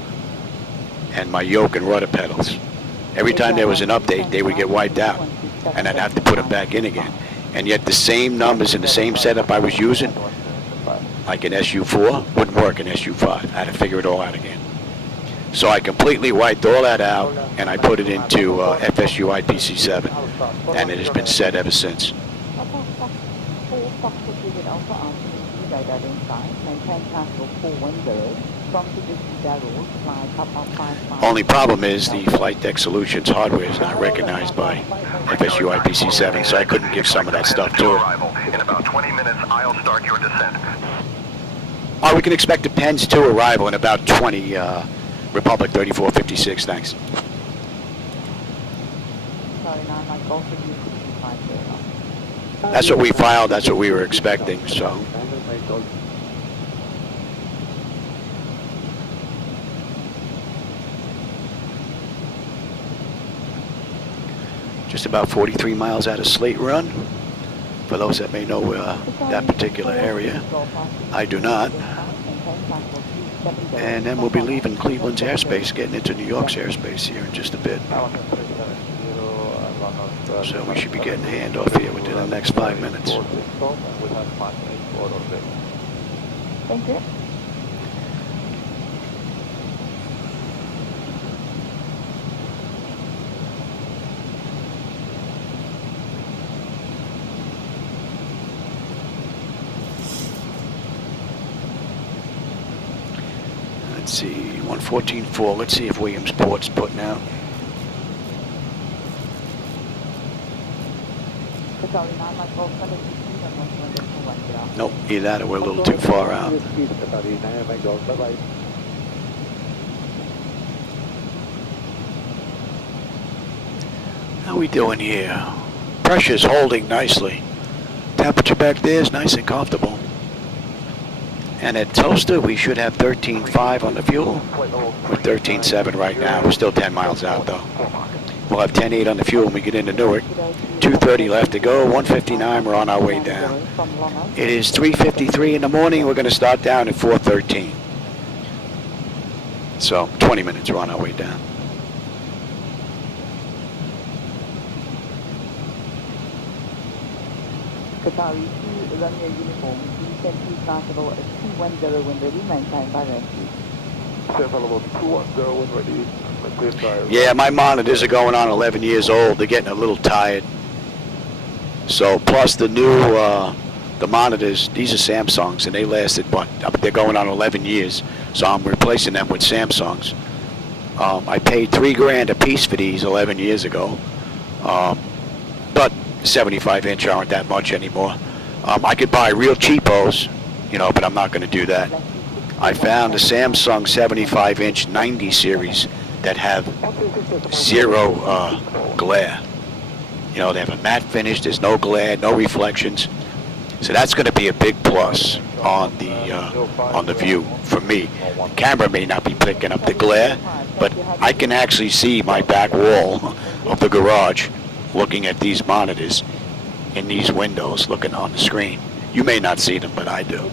and my yoke and rudder pedals. Every time there was an update, they would get wiped out, and I'd have to put them back in again. And yet the same numbers and the same setup I was using, like in SU4, wouldn't work in SU5. I had to figure it all out again. So I completely wiped all that out, and I put it into FSU IPC7, and it has been set ever since. Only problem is the Flightdeck Solutions hardware is not recognized by FSU IPC7, so I couldn't give some of that stuff to it. In about 20 minutes, I'll start your descent. Oh, we can expect a PENS 2 arrival in about 20, Republic 3456, thanks. That's what we filed, that's what we were expecting, so. Just about 43 miles out of Slate Run, for those that may know that particular area. I do not. And then we'll be leaving Cleveland's airspace, getting into New York's airspace here in just a bit. So we should be getting a handoff here within the next 5 minutes. Thank you. Let's see, 114.4. Let's see if Williamsport's putting out. Nope, either that or we're a little too far out. How we doing here? Pressure's holding nicely. Temperature back there is nice and comfortable. And at Toaster, we should have 13.5 on the fuel. We're 13.7 right now. We're still 10 miles out, though. We'll have 10.8 on the fuel when we get into Newark. 2:30 left to go. 1:59. We're on our way down. It is 3:53 in the morning. We're going to start down at 4:13. So 20 minutes. We're on our way down. Qatari 2 Romeo uniform, descent startable at 210 when ready, maintain by rescue. Available 210 when ready, maintain by Yeah, my monitors are going on 11 years old. They're getting a little tired. So plus the new, the monitors, these are Samsungs, and they lasted, what, they're going on 11 years. So I'm replacing them with Samsungs. I paid $3 grand a piece for these 11 years ago. But 75-inch aren't that much anymore. I could buy real cheapos, you know, but I'm not going to do that. I found a Samsung 75-inch 90 series that have zero glare. You know, they have a matte finish, there's no glare, no reflections. So that's going to be a big plus on the view for me. The camera may not be picking up the glare, but I can actually see my back wall of the garage looking at these monitors in these windows looking on the screen. You may not see them, but I do.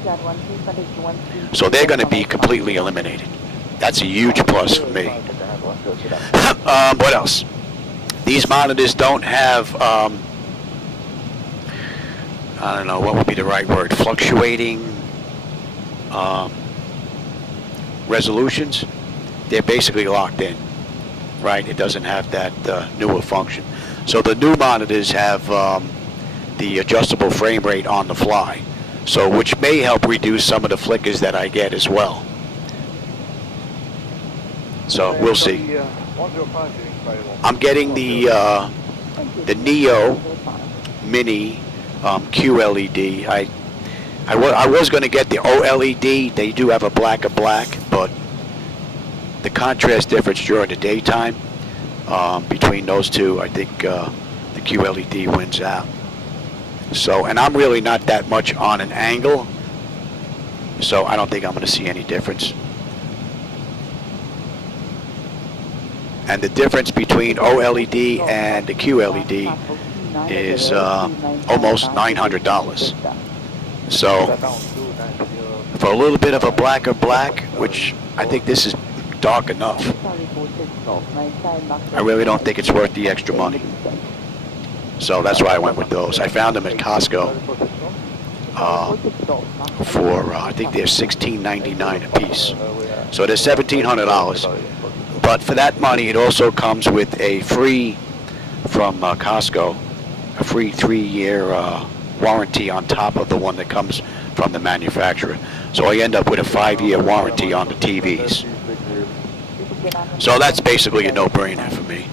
So they're going to be completely eliminated. That's a huge plus for me. What else? These monitors don't have, I don't know, what would be the right word, fluctuating resolutions. They're basically locked in, right? It doesn't have that newer function. So the new monitors have the adjustable frame rate on the fly, so which may help reduce some of the flickers that I get as well. So we'll see. I'm getting the Neo Mini QLED. I was going to get the OLED. They do have a black, but the contrast difference during the daytime between those two, I think the QLED wins out. So, and I'm really not that much on an angle, so I don't think I'm going to see any difference. And the difference between OLED and the QLED is almost $900. So for a little bit of a blacker black, which I think this is dark enough, I really don't think it's worth the extra money. So that's why I went with those. I found them at Costco for I think they're $16.99 a piece. So they're $1,700. But for that money, it also comes with a free, from Costco, a free 3-year warranty on top of the one that comes from the manufacturer. So I end up with a 5-year warranty on the TVs. So that's basically a no-brainer for me.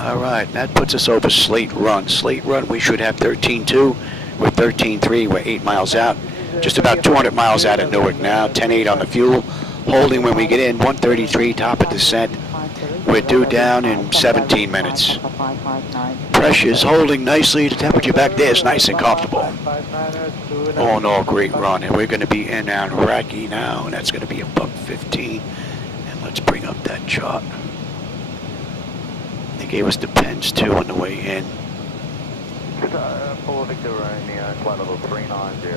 All right, that puts us over Slate Run. Slate Run, we should have 13.2. We're 13.3. We're 8 miles out. Just about 200 miles out of Newark now. 10.8 on the fuel. Holding when we get in. 133 top of descent. We're due down in 17 minutes. Pressure's holding nicely. The temperature back there is nice and comfortable. All in all, great run. And we're going to be in Iraqi now, and that's going to be a $1.15. And let's bring up that chart. They gave us the pens too on the way in. Paul Victor Romeo, flight level 390.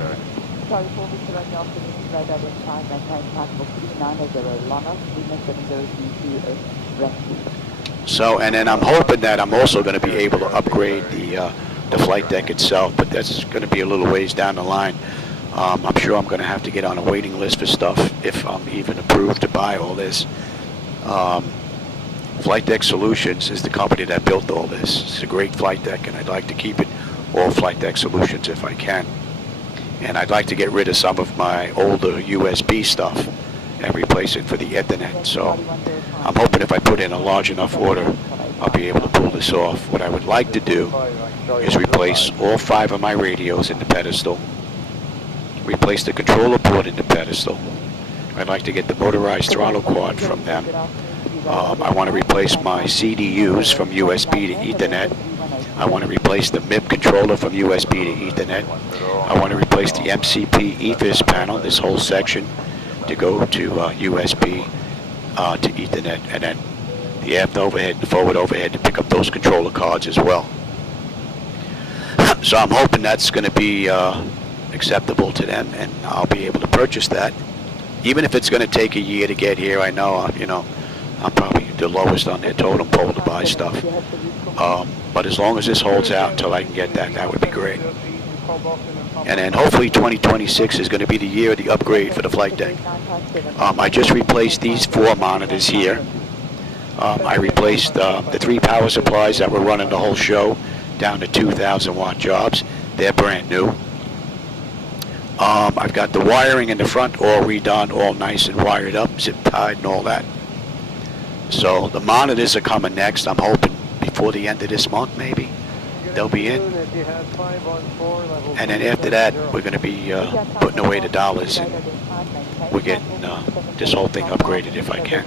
Sorry, Paul Victor Romeo, afternoon, radar time, maintain flight level 390, Lana, 702 rescue. So, and then I'm hoping that I'm also going to be able to upgrade the flight deck itself, but that's going to be a little ways down the line. I'm sure I'm going to have to get on a waiting list for stuff if I'm even approved to buy all this. Flightdeck Solutions is the company that built all this. It's a great flight deck, and I'd like to keep it all Flightdeck Solutions if I can. And I'd like to get rid of some of my older USB stuff and replace it for the Ethernet. So I'm hoping if I put in a large enough order, I'll be able to pull this off. What I would like to do is replace all 5 of my radios in the pedestal, replace the controller board in the pedestal. I'd like to get the motorized throttle quad from them. I want to replace my CDUs from USB to Ethernet. I want to replace the MIB controller from USB to Ethernet. I want to replace the MCP ethers panel, this whole section, to go to USB to Ethernet, and then the aft overhead and forward overhead to pick up those controller cards as well. So I'm hoping that's going to be acceptable to them, and I'll be able to purchase that. Even if it's going to take a year to get here, I know, I'm probably the lowest on their totem pole to buy stuff. But as long as this holds out until I can get that, that would be great. And then hopefully 2026 is going to be the year of the upgrade for the flight deck. I just replaced these 4 monitors here. I replaced the 3 power supplies that were running the whole show down to 2,000 watt jobs. They're brand new. I've got the wiring in the front all redone, all nice and wired up, zip tied and all that. So the monitors are coming next. I'm hoping before the end of this month maybe they'll be in. And then after that we're going to be putting away the dollars, and we're getting this whole thing upgraded if I can.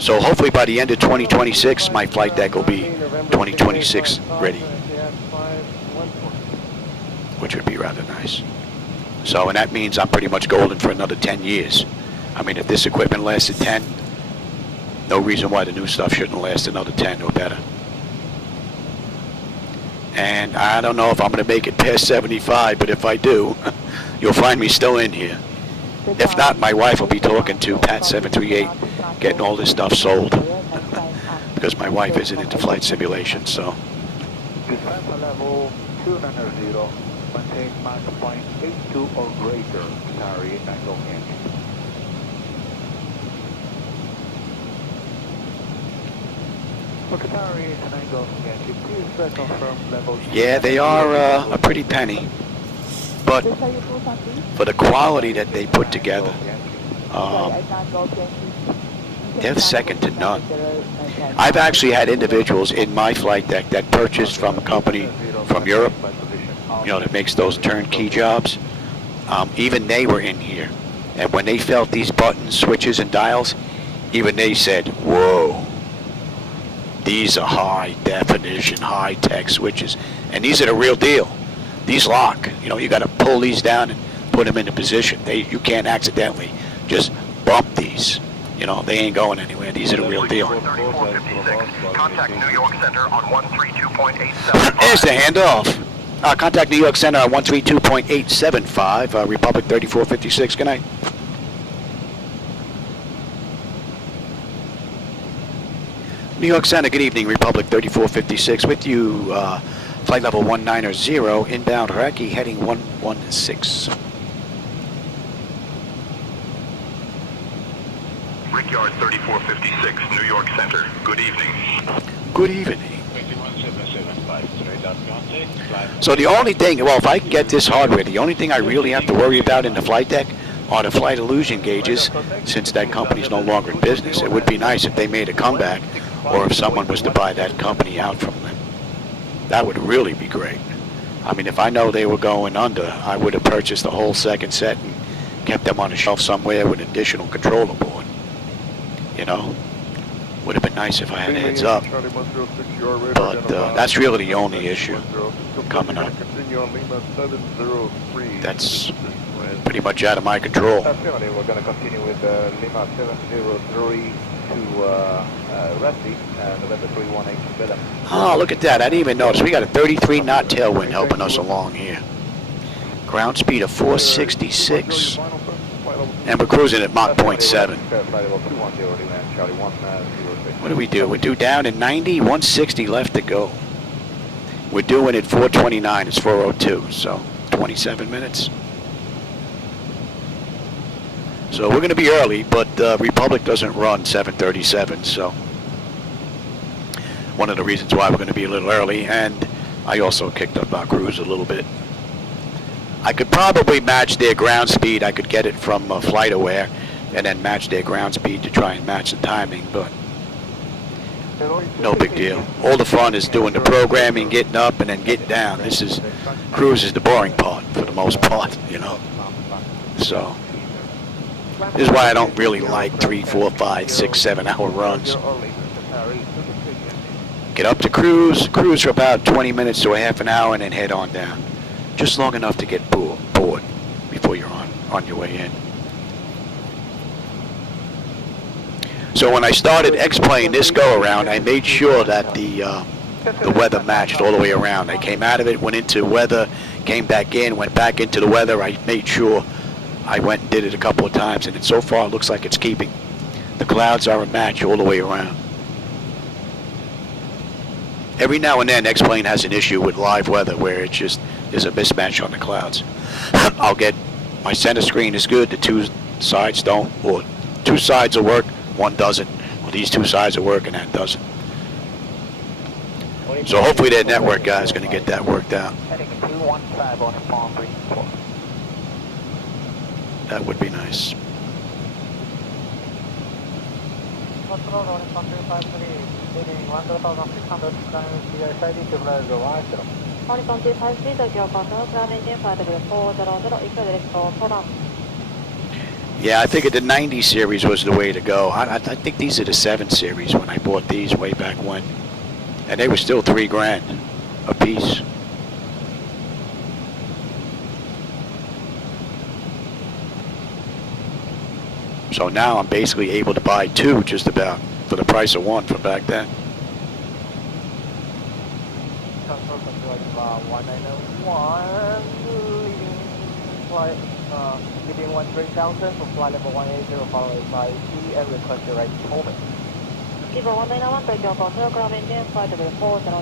So hopefully by the end of 2026 my flight deck will be 2026 ready, which would be rather nice. So, and that means I'm pretty much golden for another 10 years. I mean, if this equipment lasted 10, no reason why the new stuff shouldn't last another 10 or better. And I don't know if I'm going to make it past 75, but if I do, you'll find me still in here. If not, my wife will be talking to Pat 738, getting all this stuff sold, because my wife isn't into flight simulation, so. Level 290, maintain Mach 0.82 or greater, carry angle engine. Yeah, they are a pretty penny, but for the quality that they put together, they're second to none. I've actually had individuals in my flight deck that purchased from a company from Europe, that makes those turnkey jobs. Even they were in here, and when they felt these buttons, switches, and dials, even they said, whoa. These are high definition, high tech switches, and these are the real deal. These lock. You got to pull these down and put them into position. You can't accidentally just bump these. They ain't going anywhere. These are the real deal. Contact New York Center on 132.875. There's the handoff. Contact New York Center on 132.875. Republic 3456. Good night. New York Center, good evening, Republic 3456 with you, flight level 190, inbound Iraqi, heading 116. Brickyard 3456, New York Center, good evening. Good evening. So the only thing, well, if I can get this hardware, the only thing I really have to worry about in the flight deck are the flight illusion gauges, since that company's no longer in business. It would be nice if they made a comeback, or if someone was to buy that company out from them. That would really be great. I mean, if I know they were going under, I would have purchased the whole second set and kept them on a shelf somewhere with an additional controller board. Would have been nice if I had a heads up. But that's really the only issue coming up. That's pretty much out of my control. We're going to continue with Lima 703 to Rusty, November 318 Bellum. Oh, look at that. I didn't even notice. We got a 33 knot tailwind helping us along here. Ground speed of 466. And we're cruising at Mach 0.7. What do we do? We're due down at 90, 160 left to go. We're doing at 429. It's 402, so 27 minutes. So we're going to be early, but Republic doesn't run 737, so one of the reasons why we're going to be a little early, and I also kicked up our cruise a little bit. I could probably match their ground speed. I could get it from FlightAware and then match their ground speed to try and match the timing, but no big deal. All the fun is doing the programming, getting up, and then getting down. Cruise is the boring part for the most part, you know. So this is why I don't really like 3, 4, 5, 6, 7 hour runs. Get up to cruise for about 20 minutes to a half an hour, and then head on down. Just long enough to get bored before you're on your way in. So when I started X-Plane this go-around, I made sure that the weather matched all the way around. I came out of it, went into weather, came back in, went back into the weather. I made sure I went and did it a couple of times, and so far it looks like it's keeping. The clouds are a match all the way around. Every now and then, X-Plane has an issue with live weather where it's just, there's a mismatch on the clouds. I'll get, my center screen is good, the two sides don't, or two sides will work, one doesn't. Well, these two sides are working, that doesn't. So hopefully that network guy is going to get that worked out. That would be nice. Yeah, I figured the 90 series was the way to go. I think these are the 7 series when I bought these way back when. And they were still $3 grand a piece. So now I'm basically able to buy 2 just about for the price of 1 from back then. Leading 13,000 from flight level 180 followed by T and request the right moment. Zibo 191, break your control, ground engine, flight level 400.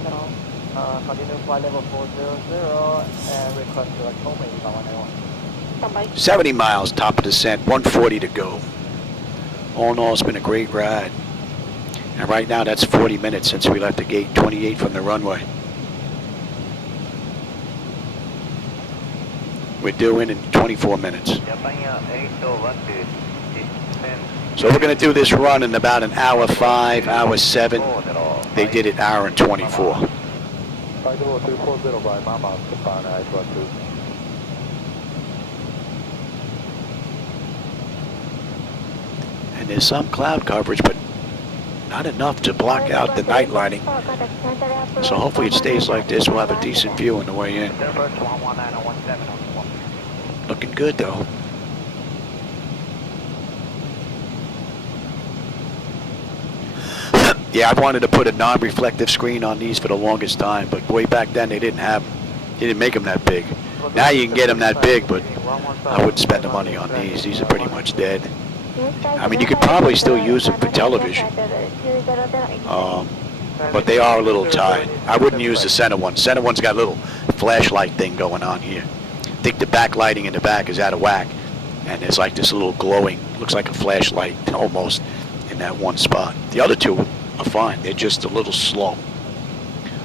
Continue flight level 400 and request the right moment by 191. 70 miles, top of descent, 140 to go. All in all, it's been a great ride. And right now, that's 40 minutes since we left the gate, 28 from the runway. We're due in 24 minutes. So we're going to do this run in about an hour 5, hour 7. They did it hour and 24. And there's some cloud coverage, but not enough to block out the night lighting. So hopefully it stays like this. We'll have a decent view on the way in. Looking good though. Yeah, I wanted to put a non-reflective screen on these for the longest time, but way back then they didn't have them. They didn't make them that big. Now you can get them that big, but I wouldn't spend the money on these. These are pretty much dead. I mean, you could probably still use them for television, but they are a little tight. I wouldn't use the center one. Center one's got a little flashlight thing going on here. I think the backlighting in the back is out of whack, and there's like this little glowing, looks like a flashlight almost in that one spot. The other two are fine. They're just a little slow.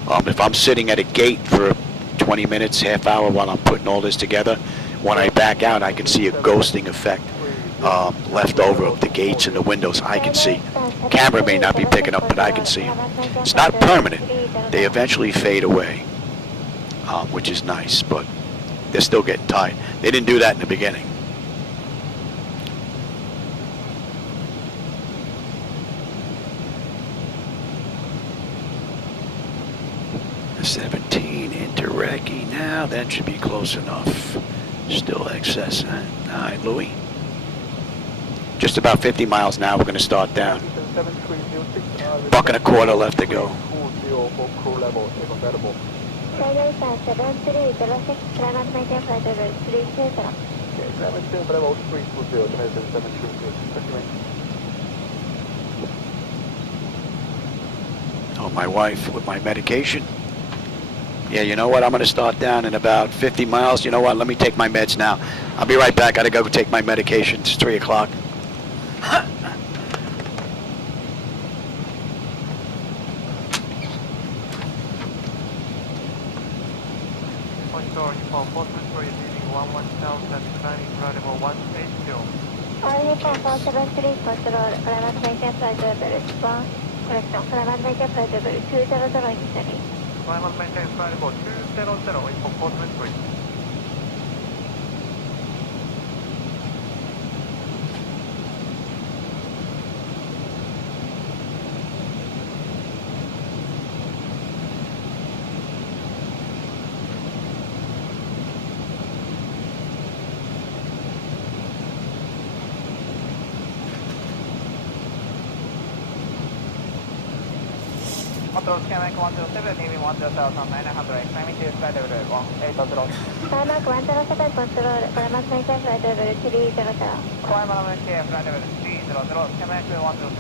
If I'm sitting at a gate for 20 minutes, half hour while I'm putting all this together, when I back out, I can see a ghosting effect left over of the gates and the windows. I can see. Camera may not be picking up, but I can see them. It's not permanent. They eventually fade away, which is nice, but they're still getting tight. They didn't do that in the beginning. The 17 into recce now. That should be close enough. Still excess. All right, Louis. Just about 50 miles now. We're going to start down. $1.25 left to go. Oh, my wife with my medication. Yeah, you know what? I'm going to start down in about 50 miles. You know what? Let me take my meds now. I'll be right back. Got to go take my medication. It's 3 o'clock. All Nippon 473 Procedural, climate maintain flight level 1, correction, climate maintain flight level 200 initially. Climate maintain flight level 200, info coordinate please. Control Skymark 107, leaving 10,900, climbing to flight level 180. Skymark 107 Control, climate maintain flight level 300. Climate maintain flight level 300, Skymark 107.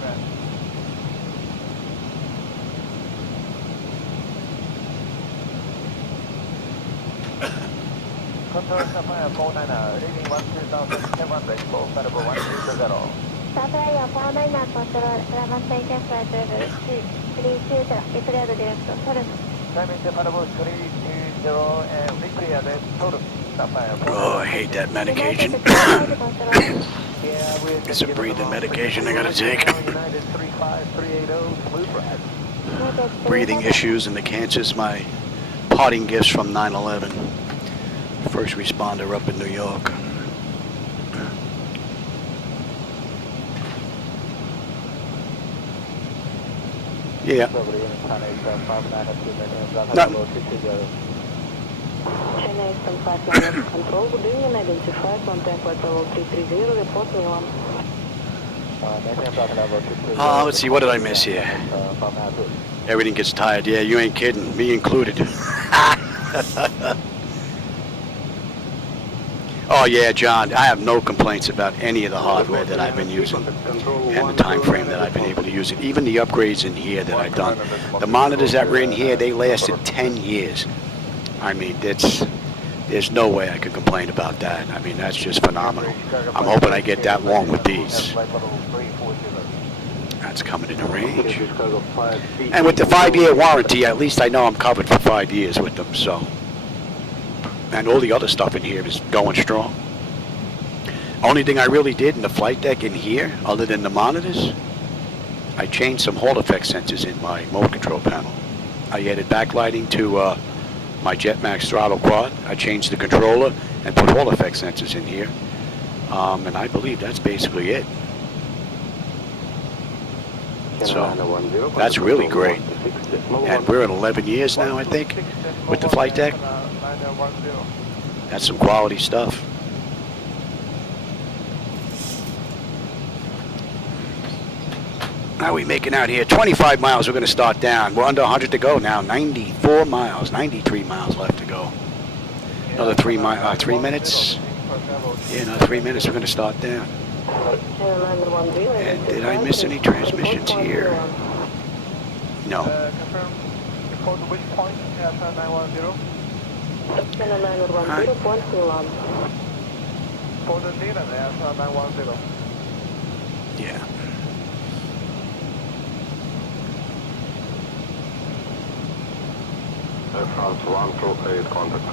Control Sapphire 49, leaving 12,700, for flight level 130. Sapphire 49 Control, climate maintain flight level 320, declared direction, turn. Climbing to flight level 320, and declared total. Oh, I hate that medication. It's a breathing medication I gotta take. Breathing issues and the cancers, my parting gifts from 9/11. First responder up in New York. Yeah. Nothing. Chennai Eastern Flight Line Control, good evening, identified, contact flight level 330, report to 1. Let's see, what did I miss here? Everything gets tired. Yeah, you ain't kidding. Me included. Oh yeah, John, I have no complaints about any of the hardware that I've been using and the time frame that I've been able to use it. Even the upgrades in here that I've done. The monitors that were in here, they lasted 10 years. I mean, there's no way I could complain about that. I mean, that's just phenomenal. I'm hoping I get that long with these. That's coming into range. And with the 5-year warranty, at least I know I'm covered for 5 years with them, so. And all the other stuff in here is going strong. Only thing I really did in the flight deck in here, other than the monitors, I changed some Hall effect sensors in my mode control panel. I added backlighting to my Jetmax throttle quad. I changed the controller and put Hall effect sensors in here. And I believe that's basically it. So that's really great. And we're at 11 years now, I think, with the flight deck. That's some quality stuff. How are we making out here? 25 miles, we're going to start down. We're under 100 to go now. 94 miles, 93 miles left to go. Another 3 minutes. Yeah, another 3 minutes, we're going to start down. And did I miss any transmissions here? No. Yeah.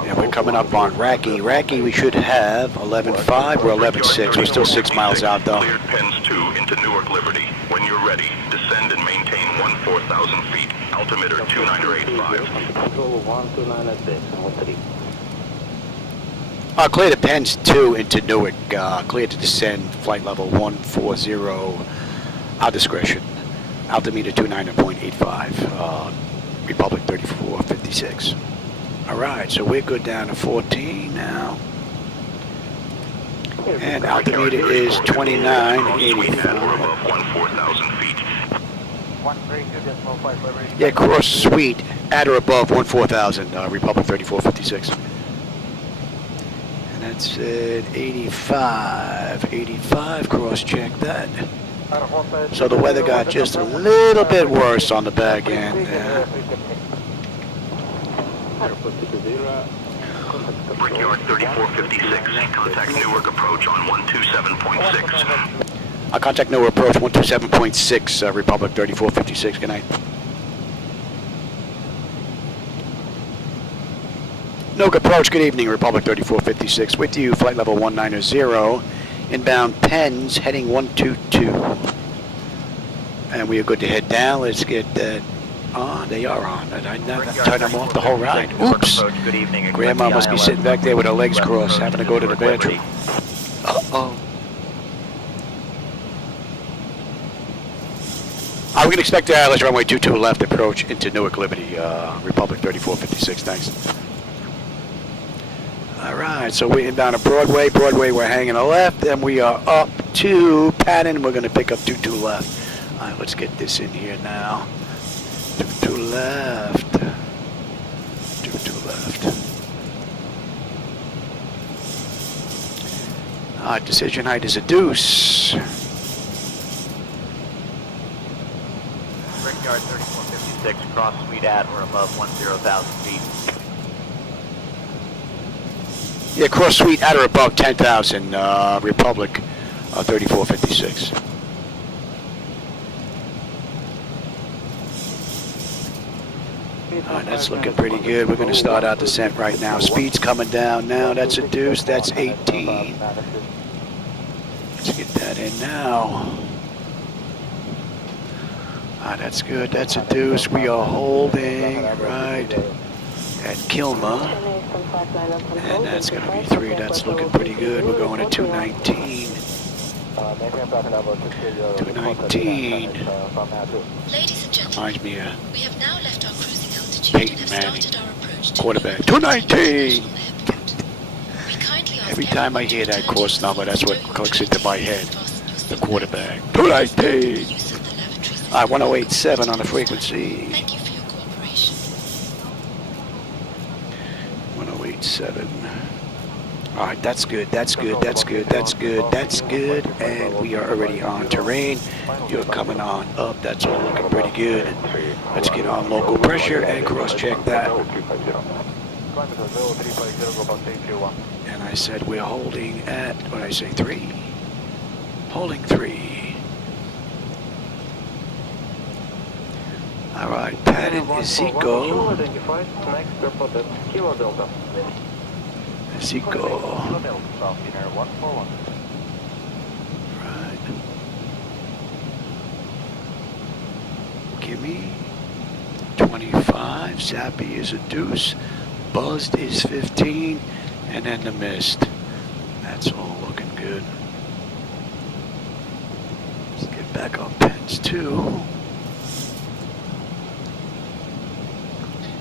Yeah, we're coming up on Raki. Raki, we should have 11.5 or 11.6. We're still 6 miles out, though. Cleared Pens 2 into Newark Liberty. When you're ready, descend and maintain 14,000 feet. Altimeter 2985. Control 12986. Clear to Pens 2 into Newark. Clear to descend, flight level 140, our discretion. Altimeter 29.85. Republic 3456. Alright, so we're good down to 14 now. And altimeter is 29.85. Yeah, cross suite at or above 14,000, Republic 3456. And that's at 85, cross check that. So the weather got just a little bit worse on the back end. Brickyard 3456, contact Newark approach on 127.6. I'll contact Newark approach 127.6, Republic 3456, good night. Newark approach, good evening, Republic 3456 with you, flight level 190, inbound Penns, heading 122. And we are good to head down. Let's get that on. They are on. I never turn them off the whole ride. Oops. Grandma must be sitting back there with her legs crossed, having to go to the bathroom. Uh-oh. We can expect the ILS runway 22 left approach into Newark Liberty, Republic 3456. Thanks. All right, so we're inbound to Broadway. Broadway, we're hanging a left, and we are up to Patton. We're going to pick up 22 left. All right, let's get this in here now. 22 left. 22 left. All right, decision height is a deuce. Brickyard 3456, cross suite at or above 10,000 feet. Yeah, cross suite at or above 10,000, Republic 3456. All right, that's looking pretty good. We're going to start out descent right now. Speed's coming down now. That's a deuce. That's 18. Let's get that in now. Ah, that's good. That's a deuce. We are holding right at Kilma. And that's going to be 3. That's looking pretty good. We're going at 219. 219. Ladies and gentlemen, Reminds me of we have now left our cruising altitude Peyton and have Manning, started our approach to quarterback. Newark 219. We kindly ask Every time I hear that course number, that's what clicks into my head. The quarterback. 219. All right, 108.7 on the frequency. Thank you for your cooperation. 108.7. All right, that's good. That's good. That's good. That's good. That's good. And we are already on terrain. You're coming on up. That's all looking pretty good. Let's get on local pressure and cross-check that. And I said we're holding at, what did I say, 3? Holding 3. All right, Patton is Zibo. Zibo. Right. Gimme. 25. Zappy is a deuce. Buzzed is 15. And then the mist. That's all looking good. Let's get back on Penns 2.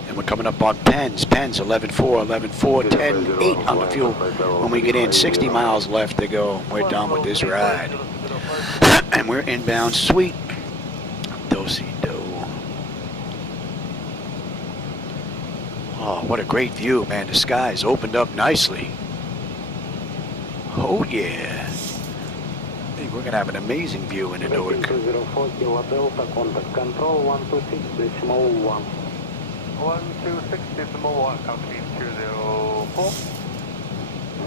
And we're coming up on Penns. Penns 11.4, 11.4, 10.8 on the fuel. When we get in, 60 miles left to go. We're done with this ride. And we're inbound sweet. Do-si-do. Oh, what a great view, man. The sky's opened up nicely. Oh, yeah. Hey, we're going to have an amazing view in the Newark. Control 126.1. 126.1, complete 204.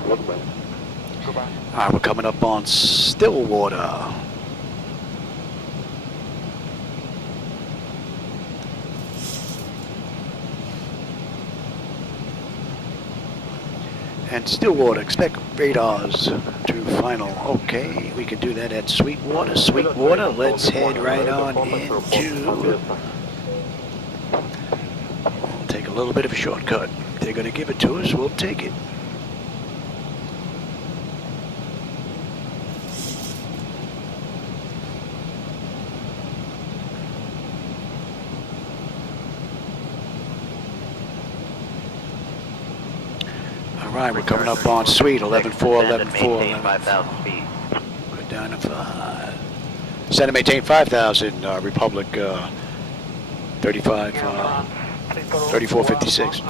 Goodbye. Goodbye. All right, we're coming up on Stillwater. And Stillwater, expect radars to final. Okay, we can do that at Sweetwater. Sweetwater, let's head right on into... We'll take a little bit of a shortcut. If they're going to give it to us, we'll take it. All right, we're coming up on Sweet, 11.4, 11.4, 11.4. We're down to 5. Send and maintain 5,000, Republic 3456.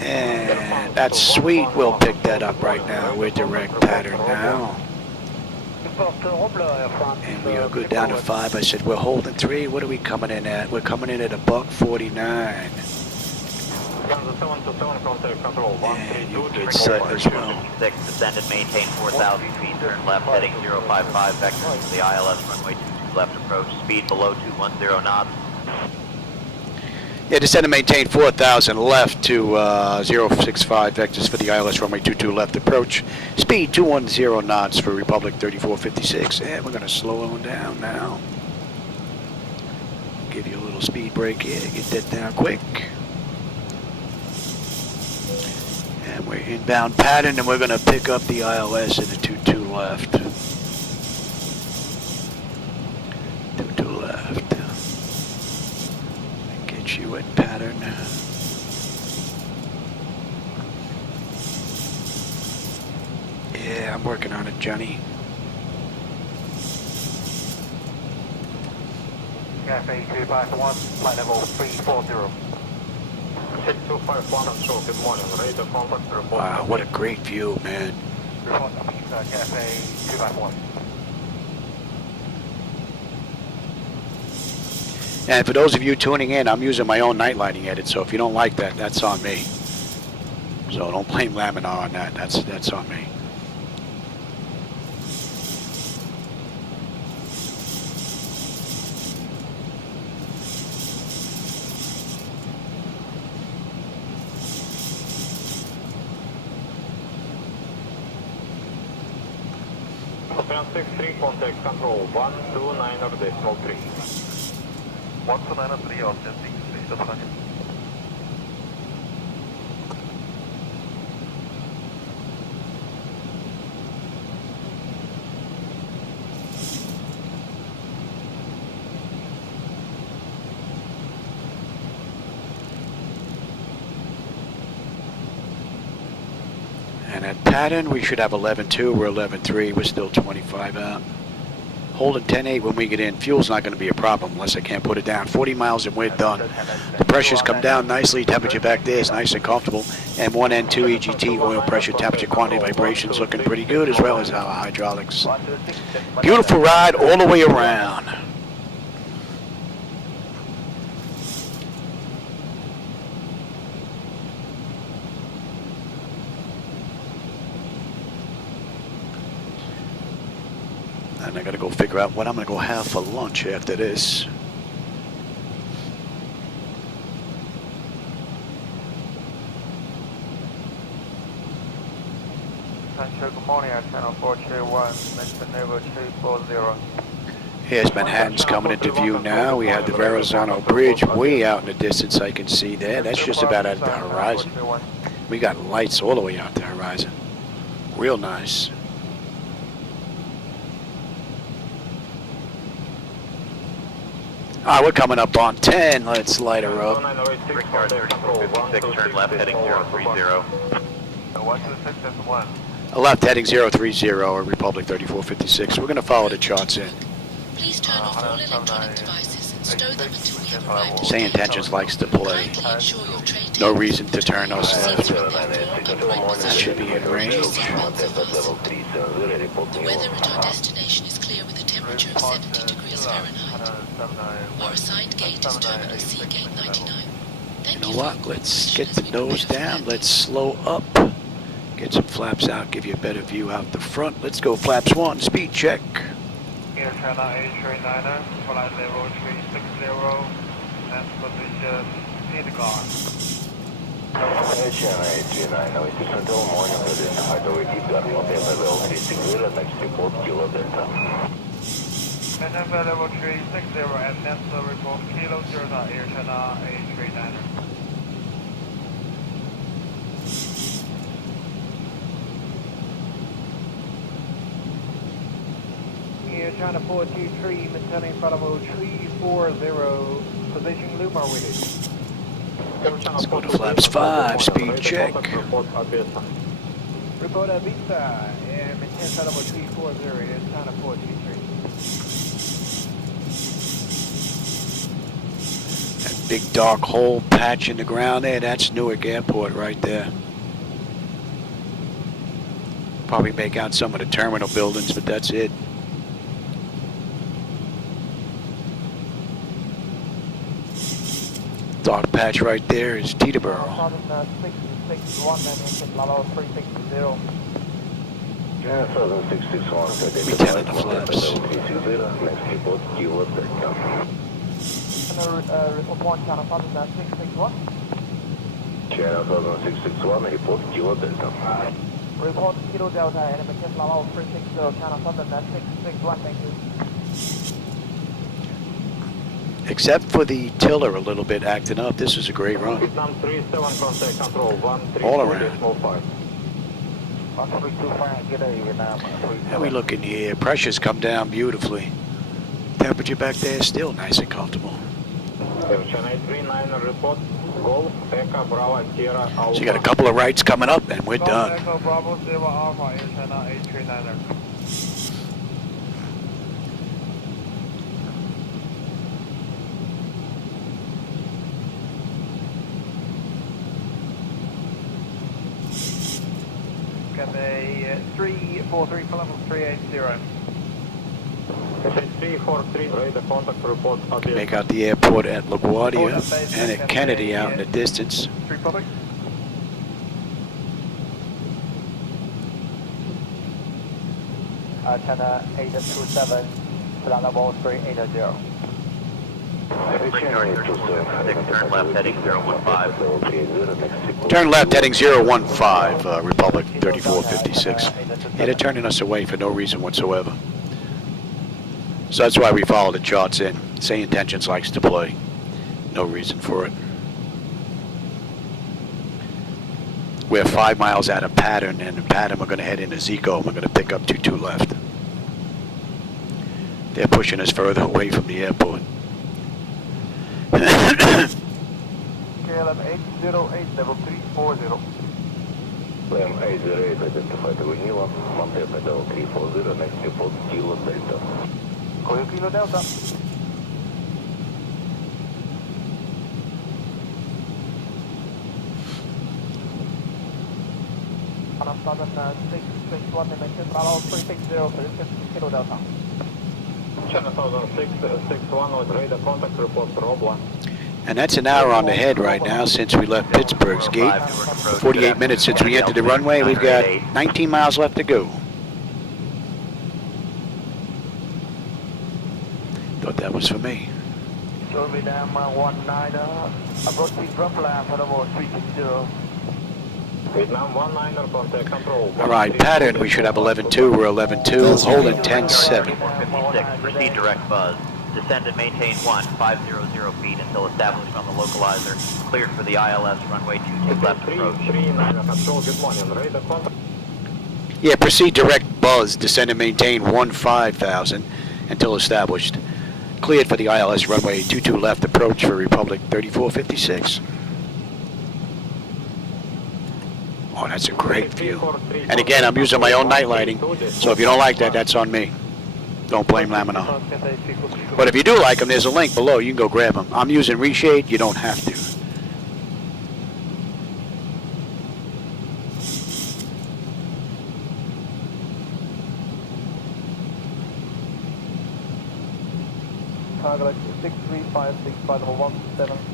And that's Sweet. We'll pick that up right now. We're direct pattern now. And we are good down to 5. I said we're holding 3. What are we coming in at? We're coming in at $149. And you get set as well. Descend and maintain 4,000 feet, turn left, heading 055, vector to the ILS runway 22 left approach, speed below 210 knots. Yeah, descend and maintain 4,000 left to 065 vectors for the ILS runway 22 left approach. Speed 210 knots for Republic 3456. And we're going to slow on down now. Give you a little speed break here. Get that down quick. And we're inbound pattern, and we're going to pick up the ILS in the 22 left. 22 left. Get you at pattern. Yeah, I'm working on it, Johnny. Cafe 251, flight level 340. 6251 control, good morning. Radar contact report. Wow, what a great view, man. Report Cafe 251. And for those of you tuning in, I'm using my own night lighting edit, so if you don't like that, that's on me. So don't blame Laminar on that. That's on me. Open 63, contact control 129.3. 129.3, avsänd 6 6 And at pattern, we should have 11.2. We're 11.3. We're still 25 out. Holding 10.8 when we get in. Fuel's not going to be a problem unless I can't put it down. 40 miles and we're done. The pressure's come down nicely. Temperature back there is nice and comfortable. And 1 and 2 EGT, oil pressure, temperature, quantity, vibrations looking pretty good, as well as our hydraulics. Beautiful ride all the way around. And I gotta go figure out what I'm gonna go have for lunch after this. Good morning, channel 421, mention Nova 240. Here's Manhattan's coming into view now. We have the Verrazano Bridge way out in the distance I can see there. That's just about at the horizon. We got lights all the way out the horizon. Real nice. All right, we're coming up on 10. Let's light her up. Ricard 3456, turn left heading 030. 126 Left heading 030 or Republic 3456. We're going to follow the charts in. Please turn off all electronic devices and stow them until we have arrived at Say Intentions likes to play. No reason to turn us left. That should be in range. The weather at our destination is clear with a temperature of 70 degrees Fahrenheit. Our assigned gate is Terminal C, Gate 99. You know what? Let's get the nose down. Let's slow up. Get some flaps out. Give you a better view out the front. Let's go flaps 1. Speed check. Air China A39, flight level 360, and position Pentagon. Air China A39, now it's Central morning for this authority got hotel level 360, next report Kilo Delta. NFL level 360 and next report Kilo Delta, Air China A39. Air China 423, maintaining flight level 340, position Laminar with it. Let's go to flaps 5. Speed check. Report Vista, and maintain flight level 340, Air China 423. That big dark hole patch in the ground there, that's Newark Airport right there. Probably make out some of the terminal buildings, but that's it. Dark patch right there is Teterboro. 661, and level 360. Yeah, 7661, We telling the flaps. next report Kilo Delta. report 1, Channel 661. Channel 661, report Kilo Delta. Report Kilo Delta, and maintain level 360, Channel 661, thank you. Except for the tiller a little bit acting up, this is a great run. Vietnam 37, contact control, 132, all around. small 5. And we look in here, pressure's come down beautifully. Temperature back there is still nice and comfortable. So you got a couple of rights coming up and we're done. Got a 343 for level 380. Make out the airport at LaGuardia and at Kennedy out in the distance. Republic. Channel 827, flight level 380. Turn left heading 015. Turn left heading 015, Republic 3456. Yeah, they're turning us away for no reason whatsoever. So that's why we follow the charts in. Say Intentions likes to play. No reason for it. We're 5 miles out of Pattern, and in Pattern we're going to head into Zibo, and we're going to pick up 22 left. They're pushing us further away from the airport. KLM 808, level 340. KLM 808, identified the renewal, Montana level 340, next report Kilo Delta. Kilo Delta. Channel 661, maintain level 360, Kilo Delta. Channel 661 with radar contact report for Obla. And that's an hour on the head right now since we left Pittsburgh's gate. 48 minutes since we entered the runway. We've got 19 miles left to go. Thought that was for me. So Vietnam 19, approaching drop line for level 360. Vietnam 19, contact control. All right, Pattern, we should have 11-2. We're 11-2, holding 10-7. 456, proceed direct buzz. Descend and maintain 1,500 feet until established on the localizer. Cleared for the ILS runway 22 left approach. Yeah, proceed direct buzz. Descend and maintain 15,000 until established. Cleared for the ILS runway 22 left approach for Republic 3456. Oh, that's a great view. And again, I'm using my own night lighting, so if you don't like that, that's on me. Don't blame Laminar. But if you do like them, there's a link below. You can go grab them. I'm using reshade. You don't have to.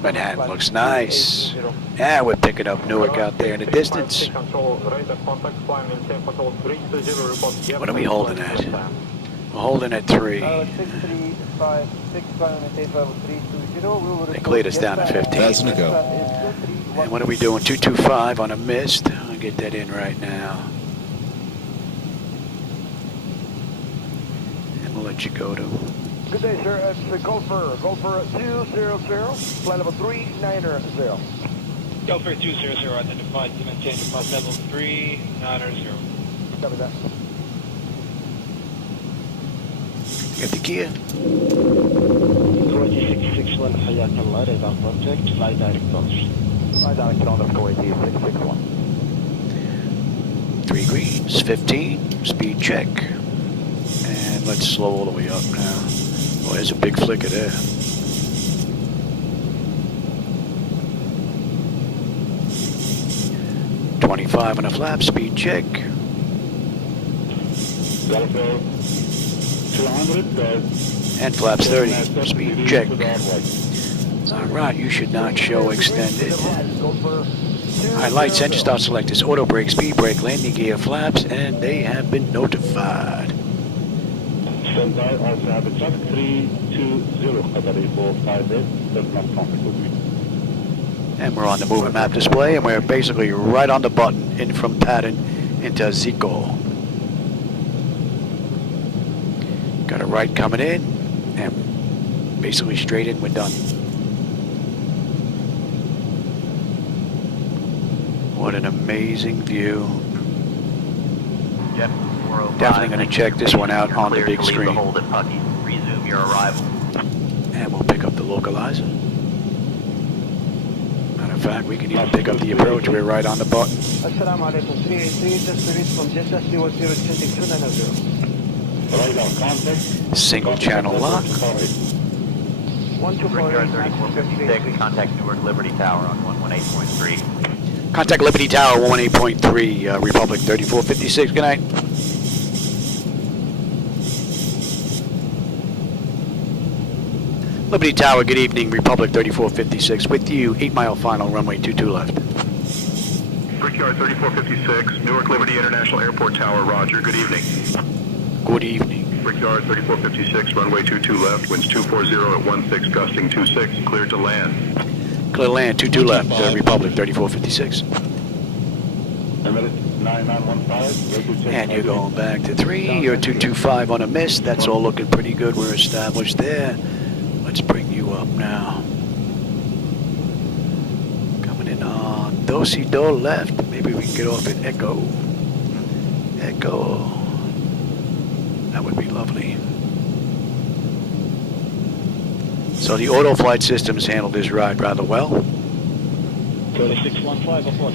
Manhattan looks nice. Yeah, we're picking up Newark out there in the distance. What are we holding at? We're holding at 3. They cleared us down to 15. Doesn't it go? And what are we doing? 225 on a mist. I'll get that in right now. And we'll let you go to. Good day, sir. It's Gopher 200, flight level 390. Gopher 200, identified to maintain flight level 390. Copy that. Get the gear. 4661, Hayakallah, radar contact, flight direct approach. Flight direct on the 48661. 3 greens, 15, speed check. And let's slow all the way up now. Oh, there's a big flicker there. .25 on a flap, speed check. 200. And flaps 30, speed check. Alright, you should not show extended. Alright, lights, engine start selectors, auto brake, speed brake, landing gear, flaps, and they have been notified. Standby, also have a truck 320, Qatar 458. And we're on the moving map display, and we're basically right on the button in from Patton into Zibo. Got a right coming in, and basically straight in, we're done. What an amazing view. Definitely going to check this one out on the big screen. Resume your arrival. And we'll pick up the localizer. Matter of fact, we can even pick up the approach. We're right on the button. Assalamu alaikum. 383, just released from Jeddah, 310, extending 290. Single channel lock. 3456, contact Newark Liberty Tower on 118.3. Contact Liberty Tower 118.3, Republic 3456. Good night. Liberty Tower, good evening. Republic 3456 with you. 8 mile final, runway 22 left. Brickyard 3456, Newark Liberty International Airport Tower, roger. Good evening. Good evening. Brickyard 3456, runway 22 left, winds 240 at 16, gusting 26, cleared to land. Clear to land, 22 left, Republic 3456. And you're going back to 3, you're 225 on a miss. That's all looking pretty good. We're established there. Let's bring you up now. Coming in on Do-Si-Do left. Maybe we can get off at Echo. Echo. That would be lovely. So the auto flight systems handled this ride rather well.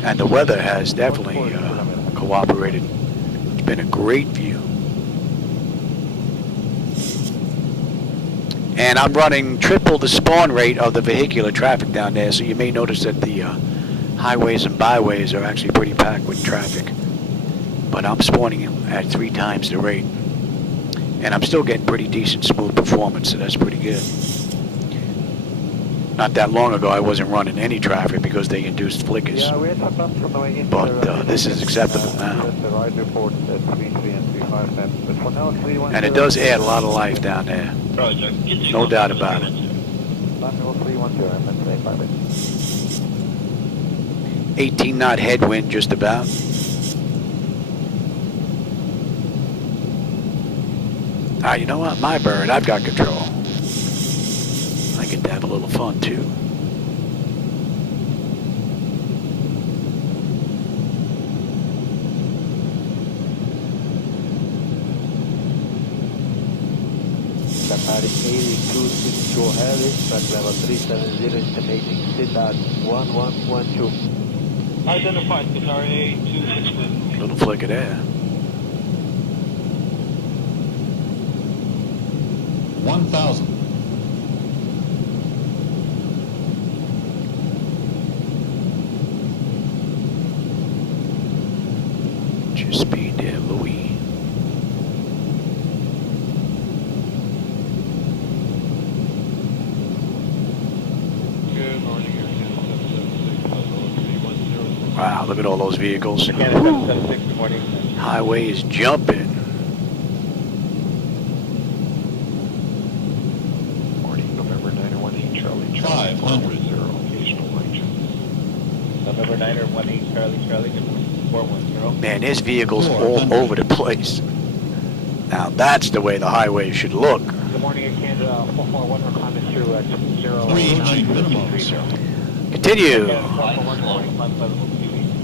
And the weather has definitely cooperated. It's been a great view. And I'm running triple the spawn rate of the vehicular traffic down there, so you may notice that the highways and byways are actually pretty packed with traffic. But I'm spawning at 3 times the rate. And I'm still getting pretty decent smooth performance, so that's pretty good. Not that long ago, I wasn't running any traffic because they induced flickers. Yeah, we had some bumps on the way in. But this is acceptable now. The ride report at 33 and 35 cents. But for now, 310. And it does add a lot of life down there. No doubt about it. 18 knot headwind just about. Ah, you know what? My bird, I've got control. I get to have a little fun too. Qatar 82 Joe Harris, track level 370, estimating SIDAT 1112. Identified Qatar 8262. Little flick of there. 1,000. What's your speed there, Louis? Good morning, Air Canada 776, Wow, look at all those vehicles. Canada 776, good morning. Highway is jumping. November 918 Charlie 500. November 918 Charlie, good morning. 410. Man, there's vehicles all over the place. Now that's the way the highway should look. Good morning, Air Canada 441, we're climbing through 3 minimums. Continue.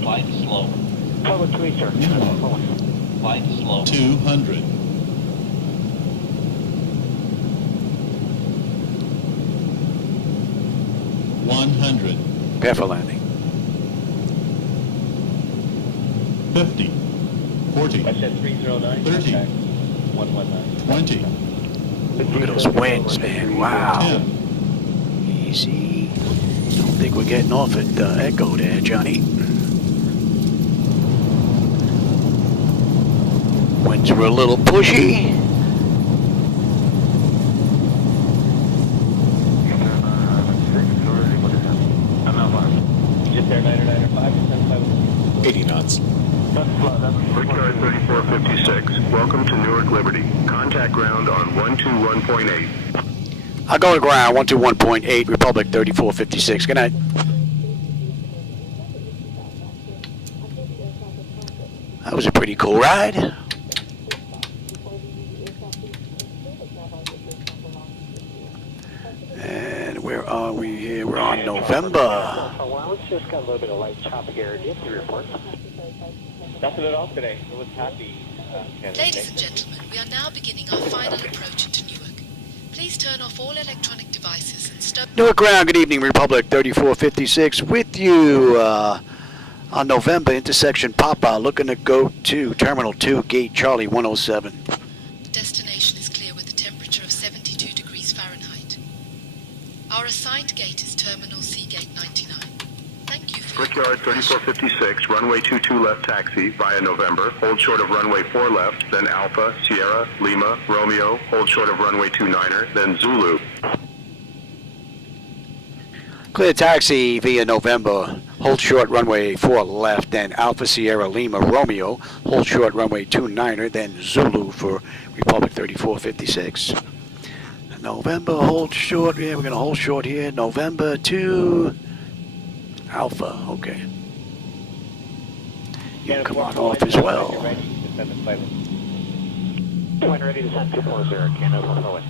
Flight slow. Forward 3, sir. Flight slow. 200. Prepare for landing. 50. 40. I said 309. 30. 119. 20. Look at those winds, man. Wow. 10. Easy. Don't think we're getting off at Echo there, Johnny. Winds were a little pushy. Just there, 995, 80 knots. Brickyard 3456, welcome to Newark Liberty. Contact ground on 121.8. I'll go to ground, 121.8, Republic 3456. Good night. That was a pretty cool ride. And where are we here? We're on November. Well, it's just got a little bit of light chopping air. Do you have any reports? Nothing at all today. It was happy. Ladies and gentlemen, we are now beginning our final approach into Newark. Please turn off all electronic devices and stop. Newark ground, good evening, Republic 3456 with you on November, intersection Papa, looking to go to Terminal 2, Gate Charlie 107. Destination is clear with a temperature of 72 degrees Fahrenheit. Our assigned gate is Terminal C Gate 99. Thank you for Brickyard 3456, runway 22 left taxi via November, hold short of runway 4 left, then Alpha, Sierra, Lima, Romeo, hold short of runway 29er, then Zulu. Clear taxi via November, hold short runway 4 left, then Alpha Sierra Lima Romeo, hold short runway 29er, then Zulu for Republic 3456. November, hold short, yeah, we're going to hold short here, November to Alpha, okay. You can come on off as well. When ready to send 240, Canada.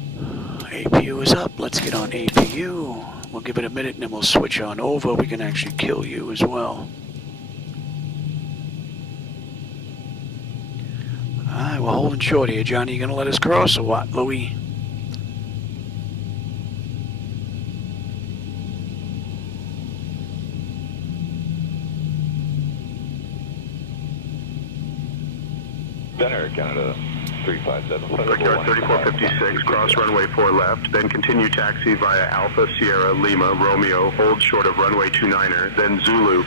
APU is up, let's get on APU. We'll give it a minute and then we'll switch on over. We can actually kill you as well. Alright, we're holding short here, Johnny. You gonna let us cross or what, Louis? Center, Canada 357. Brickyard 3456, cross runway 4 left, then continue taxi via Alpha Sierra Lima Romeo, hold short of runway 29er, then Zulu.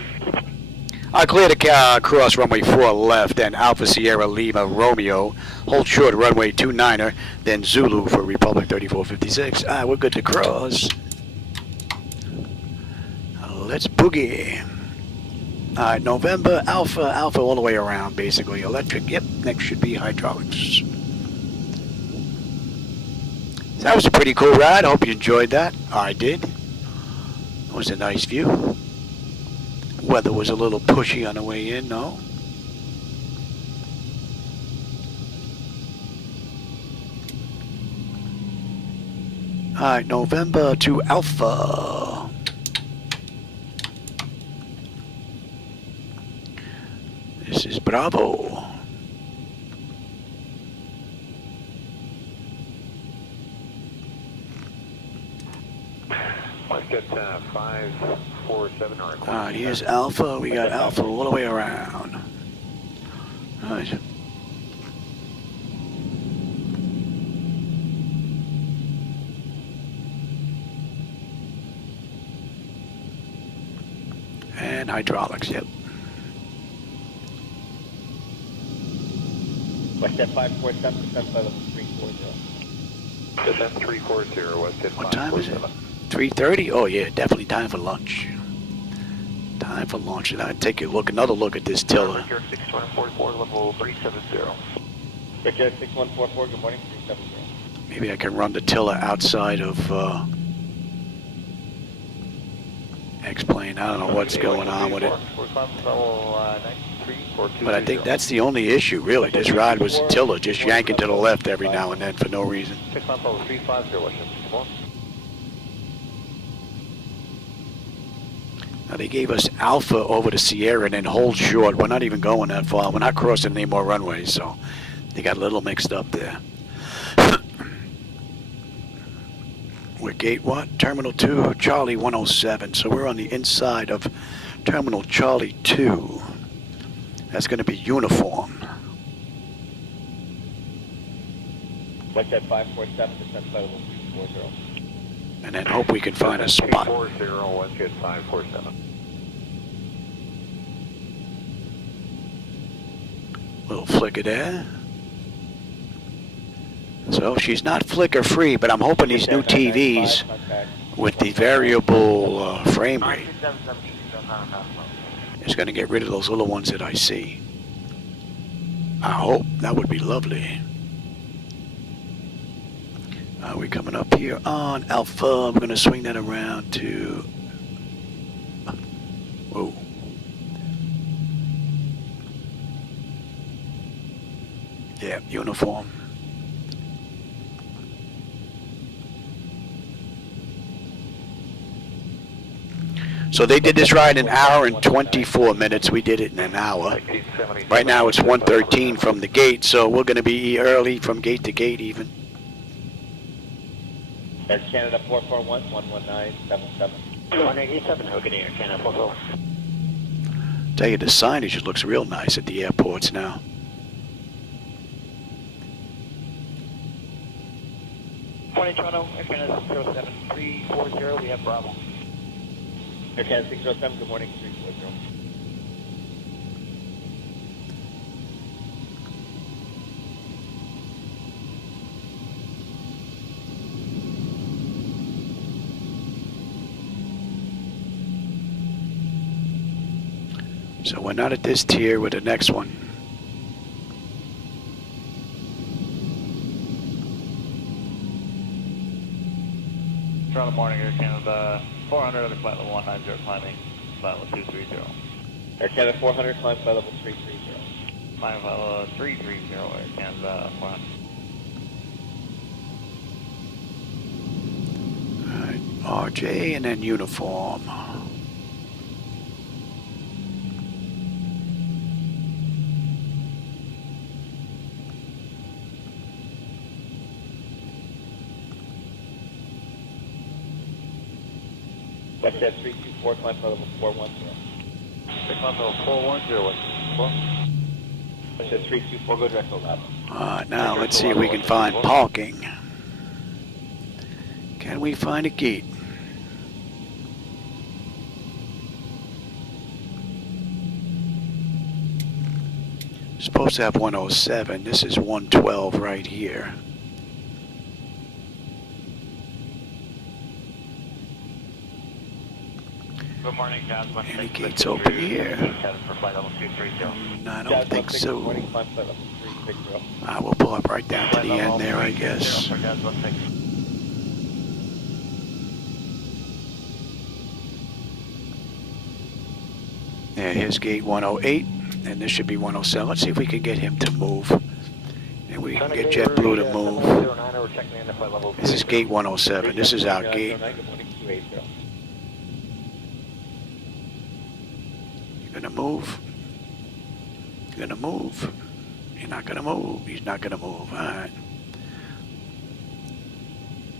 I cleared a cross runway 4 left, then Alpha Sierra Lima Romeo, hold short of runway 29er, then Zulu for Republic 3456. Alright, we're good to cross. Let's boogie. Alright, November, Alpha all the way around, basically. Electric, yep, next should be hydraulics. That was a pretty cool ride. I hope you enjoyed that. I did. It was a nice view. Weather was a little pushy on the way in, no? Alright, November to Alpha. This is Bravo. Let's get 547 or Alright, here's Alpha. We got Alpha all the way around. Alright. And hydraulics, yep. West at 547, descent by level 340. Descent 340, West at 547. What time is it? 3:30? Oh yeah, definitely time for lunch. Time for lunch. And I'd take a look, another look at this tiller. Brickyard 6144, level 370. Brickyard 6144, good morning, 370. Maybe I can run the tiller outside of X-Plane. I don't know what's going on with it. But I think that's the only issue, really. This ride was a tiller, just yanking to the left every now and then for no reason. Now they gave us Alpha over to Sierra and then hold short. We're not even going that far. We're not crossing any more runways, so they got a little mixed up there. We're gate what? Terminal 2, Charlie 107. So we're on the inside of Terminal Charlie 2. That's going to be uniform. West at 547, descent by level 340. And then hope we can find a spot. 340, West at 547. Little flicker there. So she's not flicker free, but I'm hoping these new TVs with the variable frame rate is going to get rid of those little ones that I see. I hope. That would be lovely. We're coming up here on Alpha. We're going to swing that around to... Whoa. Yeah, uniform. So they did this ride in an hour and 24 minutes. We did it in an hour. Right now it's 1:13 from the gate, so we're going to be early from gate to gate even. That's Canada 441, 11977. 187, hooking Air Canada 44. Tell you, the signage looks real nice at the airports now. Toronto, Air Canada 07340, we have Bravo. Air Canada 607, good morning, 340. So we're not at this tier with the next one. Toronto morning, Air Canada 400 at flight level 190 climbing, flight level 230. Air Canada 400, climb flight level 330. Climb flight level 330, Air Canada 400. Alright, RJ and then uniform. That's at 324, climb flight level 410. Climb level 410, what's 4? That's at 324, go direct to lab. Alright, now let's see if we can find parking. Can we find a gate? Supposed to have 107. This is 112 right here. Good morning, Jazz 16. Any gates open here? For flight level 230. I don't think so. Morning, climb flight level 360. I will pull up right down to the end there, I guess. For Jazz 16. Yeah, here's gate 108, and this should be 107. Let's see if we can get him to move. And we can get JetBlue to move. This is gate 107. This is our gate. You're gonna move. You're gonna move. You're not gonna move. He's not gonna move. All right.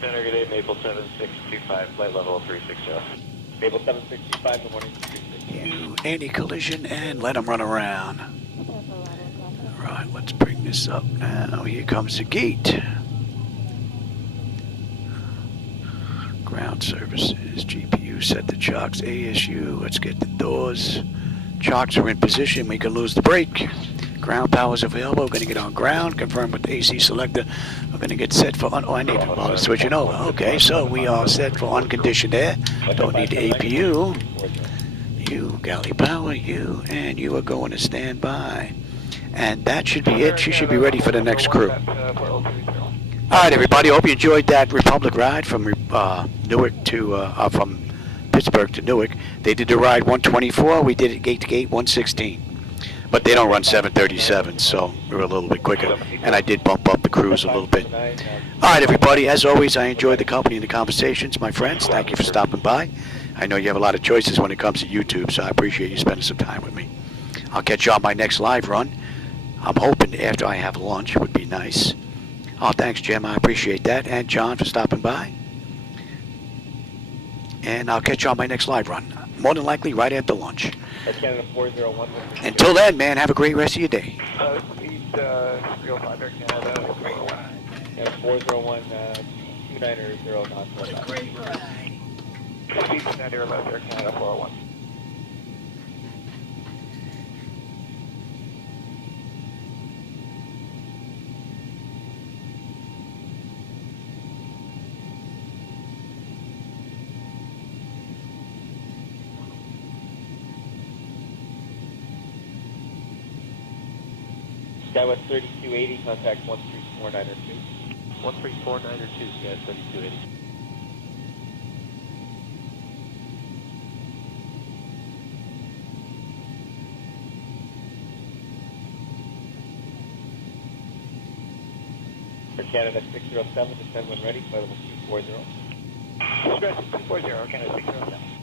Center, good day, Maple 7625, flight level 360. Maple 7625, good morning, 360. You anti-collision and let him run around. All right, let's bring this up now. Here comes the gate. Ground services, GPU, set the chocks, ASU. Let's get the doors. Chocks are in position. We can lose the brake. Ground power is available. We're going to get on ground. Confirm with the AC selector. We're going to get set for... I need to switch it over. Okay, so we are set for unconditioned air. Don't need the APU. You, galley power, you, and you are going to stand by. And that should be it. She should be ready for the next crew. All right, everybody. Hope you enjoyed that Republic ride from Newark to... from Pittsburgh to Newark. They did the ride 124. We did it gate to gate 116. But they don't run 737, so we were a little bit quicker. And I did bump up the cruise a little bit. All right, everybody. As always, I enjoyed the company and the conversations. My friends, thank you for stopping by. I know you have a lot of choices when it comes to YouTube, so I appreciate you spending some time with me. I'll catch you on my next live run. I'm hoping after I have lunch. It would be nice. Oh, thanks, Jim. I appreciate that. And John for stopping by. And I'll catch you on my next live run. More than likely right after lunch. Canada 401. Until then, man, have a great rest of your day. Speed 305 Air Canada, great ride. And 401, 290 knots. Great ride. Speed 290 left Air Canada 401. Skywest 3280, contact 13492. 13492, gas 3280. For Canada 607, descend when ready, flight level 240. Express 240, Canada 607.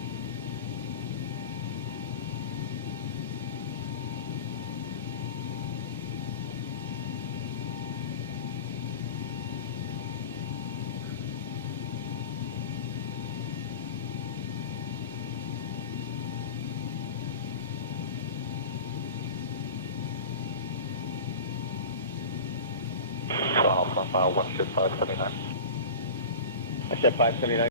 Alpha 1 579. I said 579.